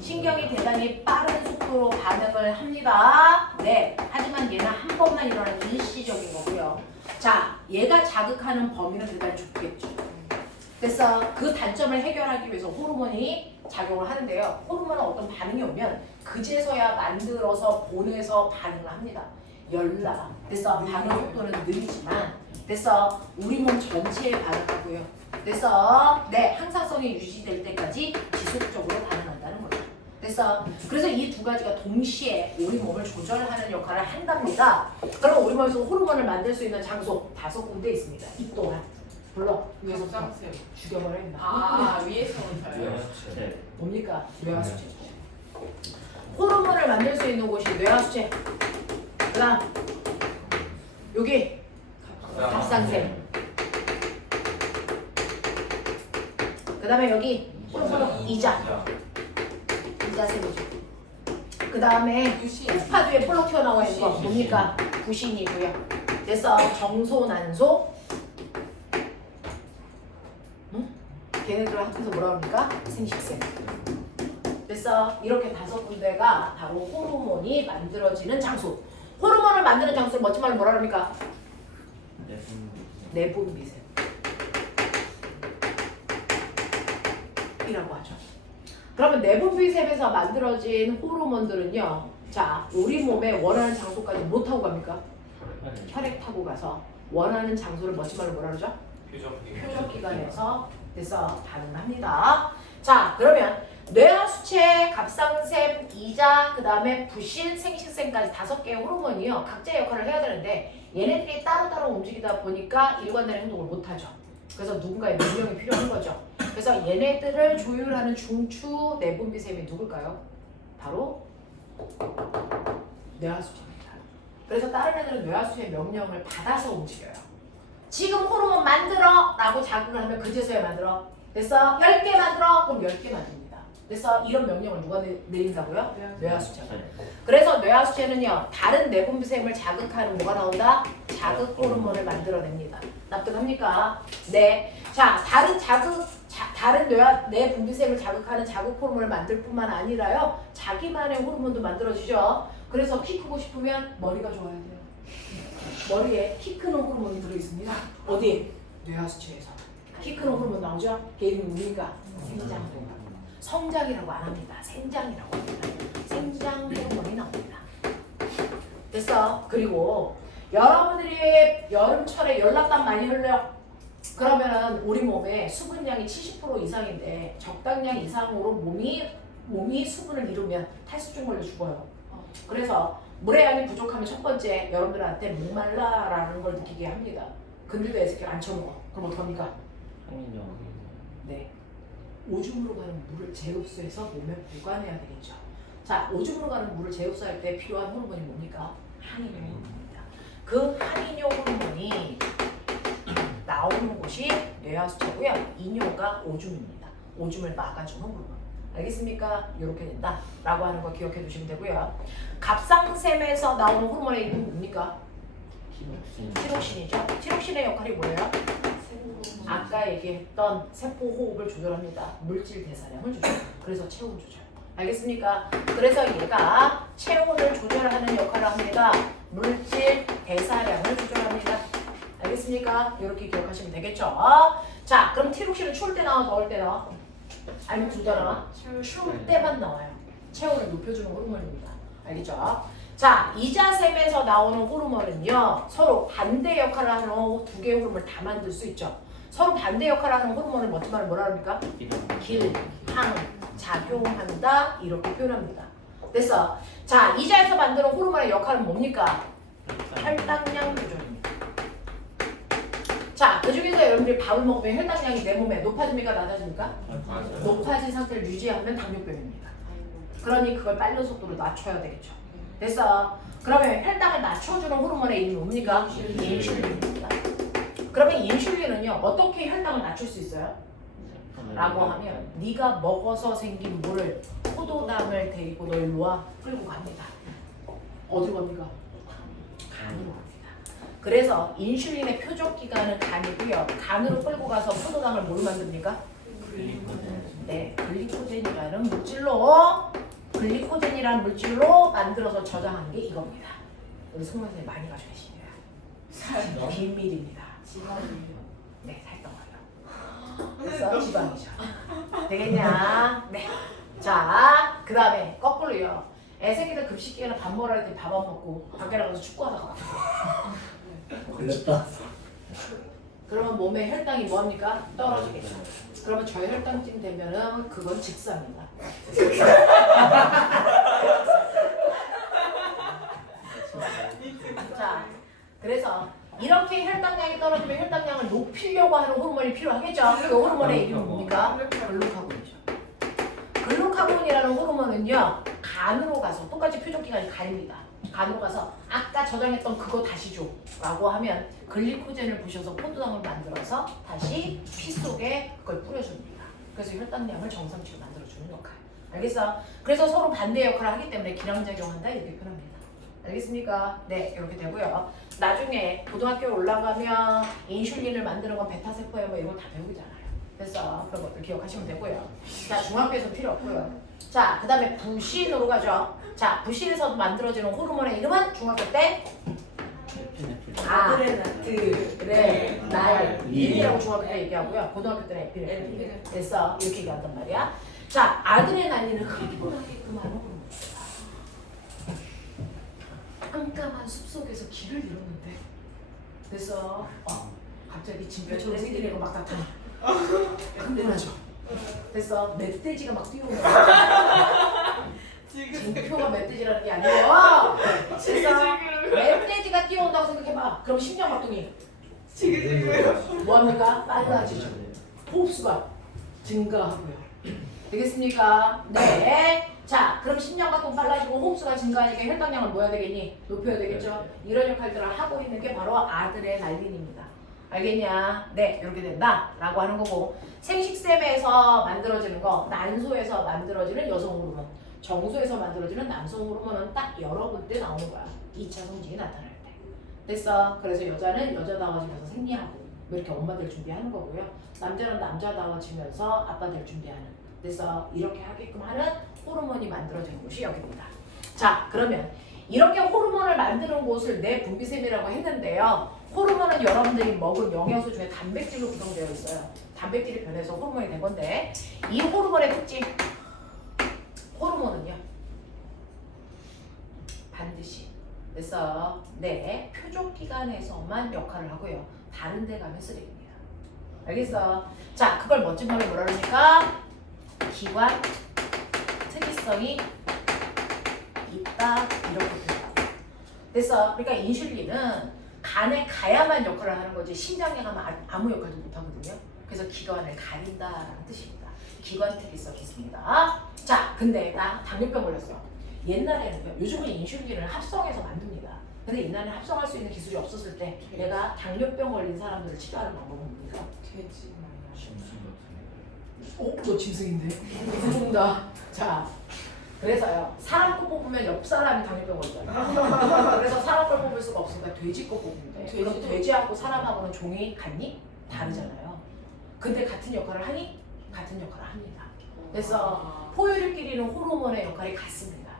신경이 대단히 빠른 속도로 반응을 합니다. 네, 하지만 얘는 한 번만 일어나는 일시적인 거고요. 자, 얘가 자극하는 범위는 대단히 좁겠죠. 그래서 그 단점을 해결하기 위해서 호르몬이 작용을 하는데요. 호르몬은 어떤 반응이 오면 그제서야 만들어서 보내서 반응을 합니다. 열나. 그래서 반응 속도는 느리지만 그래서 우리 몸 전체에 반응하고요. 그래서 네, 항상성이 유지될 때까지 지속적으로 반응한다는 거죠. 그래서 이 두 가지가 동시에 우리 몸을 조절하는 역할을 한답니다. 그럼 우리 몸에서 호르몬을 만들 수 있는 장소 5군데 있습니다. 이 또한 불러 위에서부터 깜짝이야. 죽여버려 임마. 아, 위에서부터요? 네. 뭡니까? 뇌하수체. 호르몬을 만들 수 있는 곳이 뇌하수체. 그다음 여기 갑상샘. 그다음에 여기 이자샘이죠. 그다음에 흑파두에 볼록 튀어나와 있는 거 뭡니까? 부신이고요. 그래서 정소난소. 걔네들 합해서 뭐라 그럽니까? 생식샘. 그래서 이렇게 5군데가 바로 호르몬이 만들어지는 장소. 호르몬을 만드는 장소를 멋진 말로 뭐라 그럽니까? 내분비샘 이라고 하죠. 그러면 내분비샘에서 만들어진 호르몬들은요. 자, 우리 몸에 원하는 장소까지 못 타고 갑니까? 혈액 타고 가서 원하는 장소를 멋진 말로 뭐라 그러죠? 표적기관에서 그래서 반응을 합니다. 자, 그러면 뇌하수체, 갑상샘, 이자, 그 다음에 부신, 생식샘까지 5개의 호르몬이요. 각자의 역할을 해야 되는데 얘네들이 따로따로 움직이다 보니까 일관된 행동을 못하죠. 그래서 누군가의 명령이 필요한 거죠. 그래서 얘네들을 조율하는 중추 내분비샘이 누굴까요? 바로 뇌하수체입니다. 그래서 다른 애들은 뇌하수체의 명령을 받아서 움직여요. 지금 호르몬 만들어! 라고 자극을 하면 그제서야 만들어. 됐어? 10개 만들어! 그럼 10개 만듭니다. 그래서 이런 명령을 누가 내린다고요? 뇌하수체가. 그래서 뇌하수체는요, 다른 내분비샘을 자극하는 뭐가 나온다? 자극 호르몬을 만들어냅니다. 납득합니까? 네. 자, 다른 뇌분비샘을 자극하는 자극 호르몬을 만들 뿐만 아니라요, 자기만의 호르몬도 만들어지죠. 그래서 키 크고 싶으면 머리가 좋아야 돼요. 머리에 키 크는 호르몬이 들어있습니다. 어디? 뇌하수체에서. 키 크는 호르몬 나오죠? 걔 이름이 뭡니까? 생장호르몬. 성장이라고 안 합니다. 생장이라고 합니다. 생장 호르몬이 나옵니다. 됐어? 그리고 여러분들이 여름철에 열납단 많이 흘려. 그러면은 우리 몸에 수분량이 70% 이상인데 적당량 이상으로 몸이 수분을 이루면 탈수증 걸려 죽어요. 그래서 물의 양이 부족하면 첫 번째 여러분들한테 목말라라는 걸 느끼게 합니다. 근데도 애새끼 안 쳐먹어. 그럼 어떡합니까? 한인형. 네. 오줌으로 가는 물을 재흡수해서 몸에 보관해야 되겠죠. 자, 오줌으로 가는 물을 재흡수할 때 필요한 호르몬이 뭡니까? 항이뇨 호르몬입니다. 그 항이뇨 호르몬이 나오는 곳이 뇌하수체고요. 이뇨가 오줌입니다. 오줌을 막아주는 호르몬. 알겠습니까? 이렇게 된다 라고 하는 거 기억해 두시면 되고요. 갑상샘에서 나오는 호르몬의 이름이 뭡니까? 티록신이죠. 티록신의 역할이 뭐예요? 아까 얘기했던 세포 호흡을 조절합니다. 물질 대사량을 조절. 그래서 체온 조절. 알겠습니까? 그래서 얘가 체온을 조절하는 역할을 합니다. 물질 대사량을 조절합니다. 알겠습니까? 이렇게 기억하시면 되겠죠? 자, 그럼 티록신은 추울 때 나와, 더울 때 나와? 아니면 둘 다 나와? 추울 때만 나와요. 체온을 높여주는 호르몬입니다. 알겠죠? 자, 이자샘에서 나오는 호르몬은요, 서로 반대 역할을 하는 2개의 호르몬을 다 만들 수 있죠. 서로 반대 역할을 하는 호르몬을 멋지말로 뭐라 합니까? 길, 항, 작용한다 이렇게 표현합니다. 됐어. 자, 이자에서 만드는 호르몬의 역할은 뭡니까? 혈당량 조절입니다. 자, 그 중에서 여러분들이 밥을 먹으면 혈당량이 내 몸에 높아집니까? 낮아집니까? 높아진 상태를 유지하면 당뇨병입니다. 그러니 그걸 빠른 속도로 낮춰야 되겠죠. 됐어. 그러면 혈당을 낮춰주는 호르몬의 이름이 뭡니까? 인슐린입니다. 그러면 인슐린은요, 어떻게 혈당을 낮출 수 있어요? 라고 하면 네가 먹어서 생긴 물을 포도당을 데리고 너 일로 와 끌고 갑니다. 어디로 갑니까? 간으로 갑니다. 그래서 인슐린의 표적 기관은 간이고요. 간으로 끌고 가서 포도당을 뭘 만듭니까? 네, 글리코젠이라는 물질로 만들어서 저장하는 게 이겁니다. 우리 성모 선생님 많이 가져가시네요. 비밀입니다. 네, 살덩어리요. 그래서 지방이죠. 되겠냐? 네. 자, 그 다음에 거꾸로요. 애새끼들 급식 기간에 밥 먹으라 할 때 밥 안 먹고 밖에 나가서 축구하다가 걸렸다. 그러면 몸에 혈당이 뭐합니까? 떨어지겠죠. 그러면 저혈당쯤 되면은 그건 직사입니다. 자, 그래서 이렇게 혈당량이 떨어지면 혈당량을 높이려고 하는 호르몬이 필요하겠죠. 그 호르몬의 이름은 뭡니까? 글루카곤이죠. 글루카곤이라는 호르몬은요, 간으로 가서 똑같이 표적기관이 간입니다. 간으로 가서 아까 저장했던 그거 다시 줘 라고 하면 글리코젠을 부셔서 포도당을 만들어서 다시 피 속에 그걸 뿌려줍니다. 그래서 혈당량을 정상치로 만들어주는 역할. 알겠어? 그래서 서로 반대 역할을 하기 때문에 기량작용한다 이렇게 표현합니다. 알겠습니까? 네, 이렇게 되고요. 나중에 고등학교에 올라가면 인슐린을 만드는 건 베타세포야 뭐 이런 거 다 배우잖아요. 그래서 그런 것들 기억하시면 되고요. 자, 중학교에서 필요 없고요. 자, 그 다음에 부신으로 가죠. 자, 부신에서 만들어지는 호르몬의 이름은 중학교 때 아드레날린이라고 중학교 때 얘기하고요. 고등학교 때는 에피네프린. 됐어. 이렇게 얘기한단 말이야. 자, 아드레날린은 흥분하게끔 하는 호르몬입니다. 깜깜한 숲속에서 길을 잃었는데 그래서 갑자기 진표처럼 생기는 거 막 나타나. 흥분하죠. 됐어. 멧돼지가 막 뛰어오는 거야. 징표가 멧돼지라는 게 아니고 됐어. 멧돼지가 뛰어온다고 생각해봐. 그럼 심장박동이 뭐합니까? 빨라지죠. 호흡수가 증가하고요. 되겠습니까? 네. 자, 그럼 심장박동 빨라지고 호흡수가 증가하니까 혈당량을 뭐 해야 되겠니? 높여야 되겠죠? 이런 역할들을 하고 있는 게 바로 아드레날린입니다. 알겠냐? 네, 이렇게 된다 라고 하는 거고, 생식샘에서 만들어지는 거, 난소에서 만들어지는 여성 호르몬, 정소에서 만들어지는 남성 호르몬은 딱 여러 군데 나오는 거야. 2차 성징이 나타날 때. 됐어? 그래서 여자는 여자다워지면서 생리하고 뭐 이렇게 엄마들 준비하는 거고요. 남자는 남자다워지면서 아빠들 준비하는. 그래서 이렇게 하게끔 하는 호르몬이 만들어지는 곳이 여기입니다. 자, 그러면 이렇게 호르몬을 만드는 곳을 내분비샘이라고 했는데요. 호르몬은 여러분들이 먹은 영양소 중에 단백질로 구성되어 있어요. 단백질이 변해서 호르몬이 된 건데, 이 호르몬의 특징, 호르몬은요 반드시 그래서 내 표적기관에서만 역할을 하고요. 다른 데 가면 쓰레기입니다. 알겠어? 자, 그걸 멋진 말로 뭐라 그러니까? 기관 특이성이 있다 이렇게 표현합니다. 됐어? 그러니까 인슐린은 간에 가야만 역할을 하는 거지 심장에 가면 아무 역할도 못 하거든요. 그래서 기관을 가린다라는 뜻입니다. 기관 특이성이 있습니다. 자, 근데 나 당뇨병 걸렸어. 옛날에는요, 요즘은 인슐린을 합성해서 만듭니다. 근데 옛날에는 합성할 수 있는 기술이 없었을 때 내가 당뇨병 걸린 사람들을 치료하는 방법은 뭡니까? 돼지 너 짐승인데? 죄송합니다. 자, 그래서요, 사람 거 뽑으면 옆 사람이 당뇨병 걸리잖아. 그래서 사람 걸 뽑을 수가 없으니까 돼지 거 뽑으면 돼. 그럼 돼지하고 사람하고는 종이 같니? 다르잖아요. 근데 같은 역할을 하니? 같은 역할을 합니다. 그래서 포유류끼리는 호르몬의 역할이 같습니다.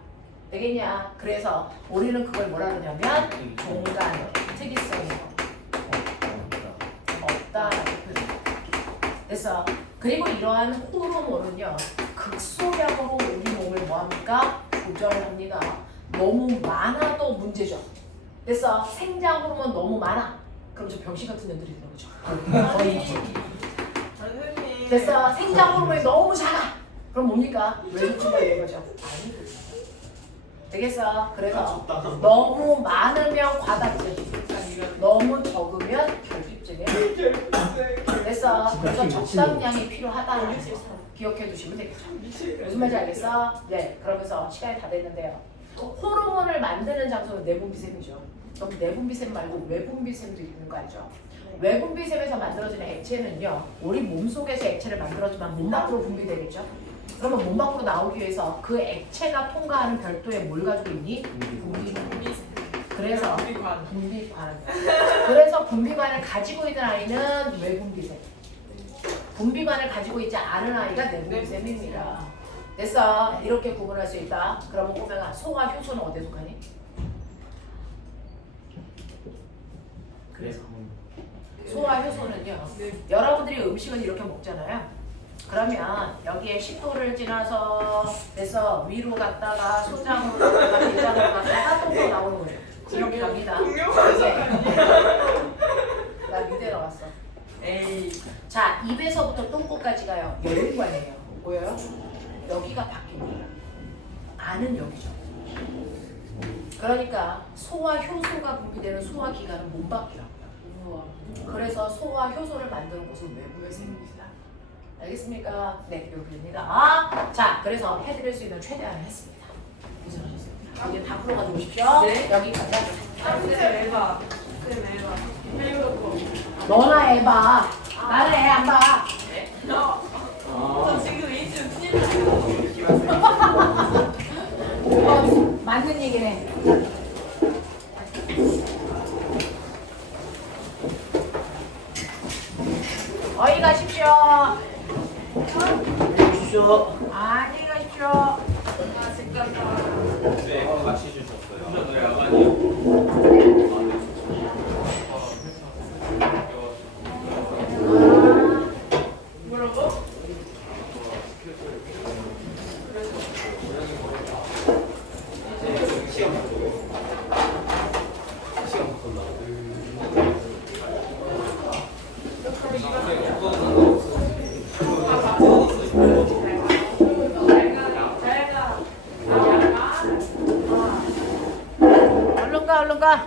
되겠냐? 그래서 우리는 그걸 뭐라 그러냐면 종간 특이성이 없다라고 표현합니다. 그래서 그리고 이러한 호르몬은요 극소량으로 우리 몸을 뭐합니까? 조절합니다. 너무 많아도 문제죠. 그래서 생장 호르몬 너무 많아. 그럼 저 병신 같은 년들이 되는 거죠. 선생님. 됐어. 생장 호르몬이 너무 작아. 그럼 뭡니까? 외숙주가 되는 거죠. 되겠어. 그래서 너무 많으면 과다증, 너무 적으면 결핍증이에요. 됐어. 그래서 적당량이 필요하다는 것을 기억해 두시면 되겠죠. 무슨 말인지 알겠어? 네. 그러면서 시간이 다 됐는데요. 호르몬을 만드는 장소는 내분비샘이죠. 그럼 내분비샘 말고 외분비샘도 있는 거 알죠? 외분비샘에서 만들어지는 액체는요, 우리 몸속에서 액체를 만들어지만 몸 밖으로 분비되겠죠? 그러면 몸 밖으로 나오기 위해서 그 액체가 통과하는 별도의 뭘 가지고 있니? 그래서 분비관. 그래서 분비관을 가지고 있는 아이는 외분비샘. 분비관을 가지고 있지 않은 아이가 내분비샘입니다. 됐어. 이렇게 구분할 수 있다. 그러면 보면 소와 효소는 어디에 속하니? 그래서 소와 효소는요, 여러분들이 음식을 이렇게 먹잖아요. 그러면 여기에 식도를 지나서 그래서 위로 갔다가 소장으로 갔다가 대장으로 갔다가 하통으로 나오는 거예요. 이렇게 갑니다. 나 미대 나왔어. 에이. 자, 입에서부터 똥꼬까지 가요. 열관이에요. 보여요? 여기가 바뀝니다. 안은 여기죠. 그러니까 소와 효소가 분비되는 소화기관은 몸 밖이라고요. 그래서 소와 효소를 만드는 곳은 외부에 생깁니다. 알겠습니까? 네, 이렇게입니다. 자, 그래서 해드릴 수 있는 최대한을 했습니다. 고생하셨습니다. 이제 다 풀어가지고 오십시오. 네. 여기까지. 쌤 에바. 쌤 에바. 그리고 너나 해봐. 나는 애 안 봐. 저 지금 일주일 큰일 나요. 그거 맞는 얘기네. 어디 가십시오. 주시오. 안녕히 가십시오. 아, 집 갔다. 네, 같이 주셨어요. 네, 야간이요. 뭐라고? 시간 바꾼다고.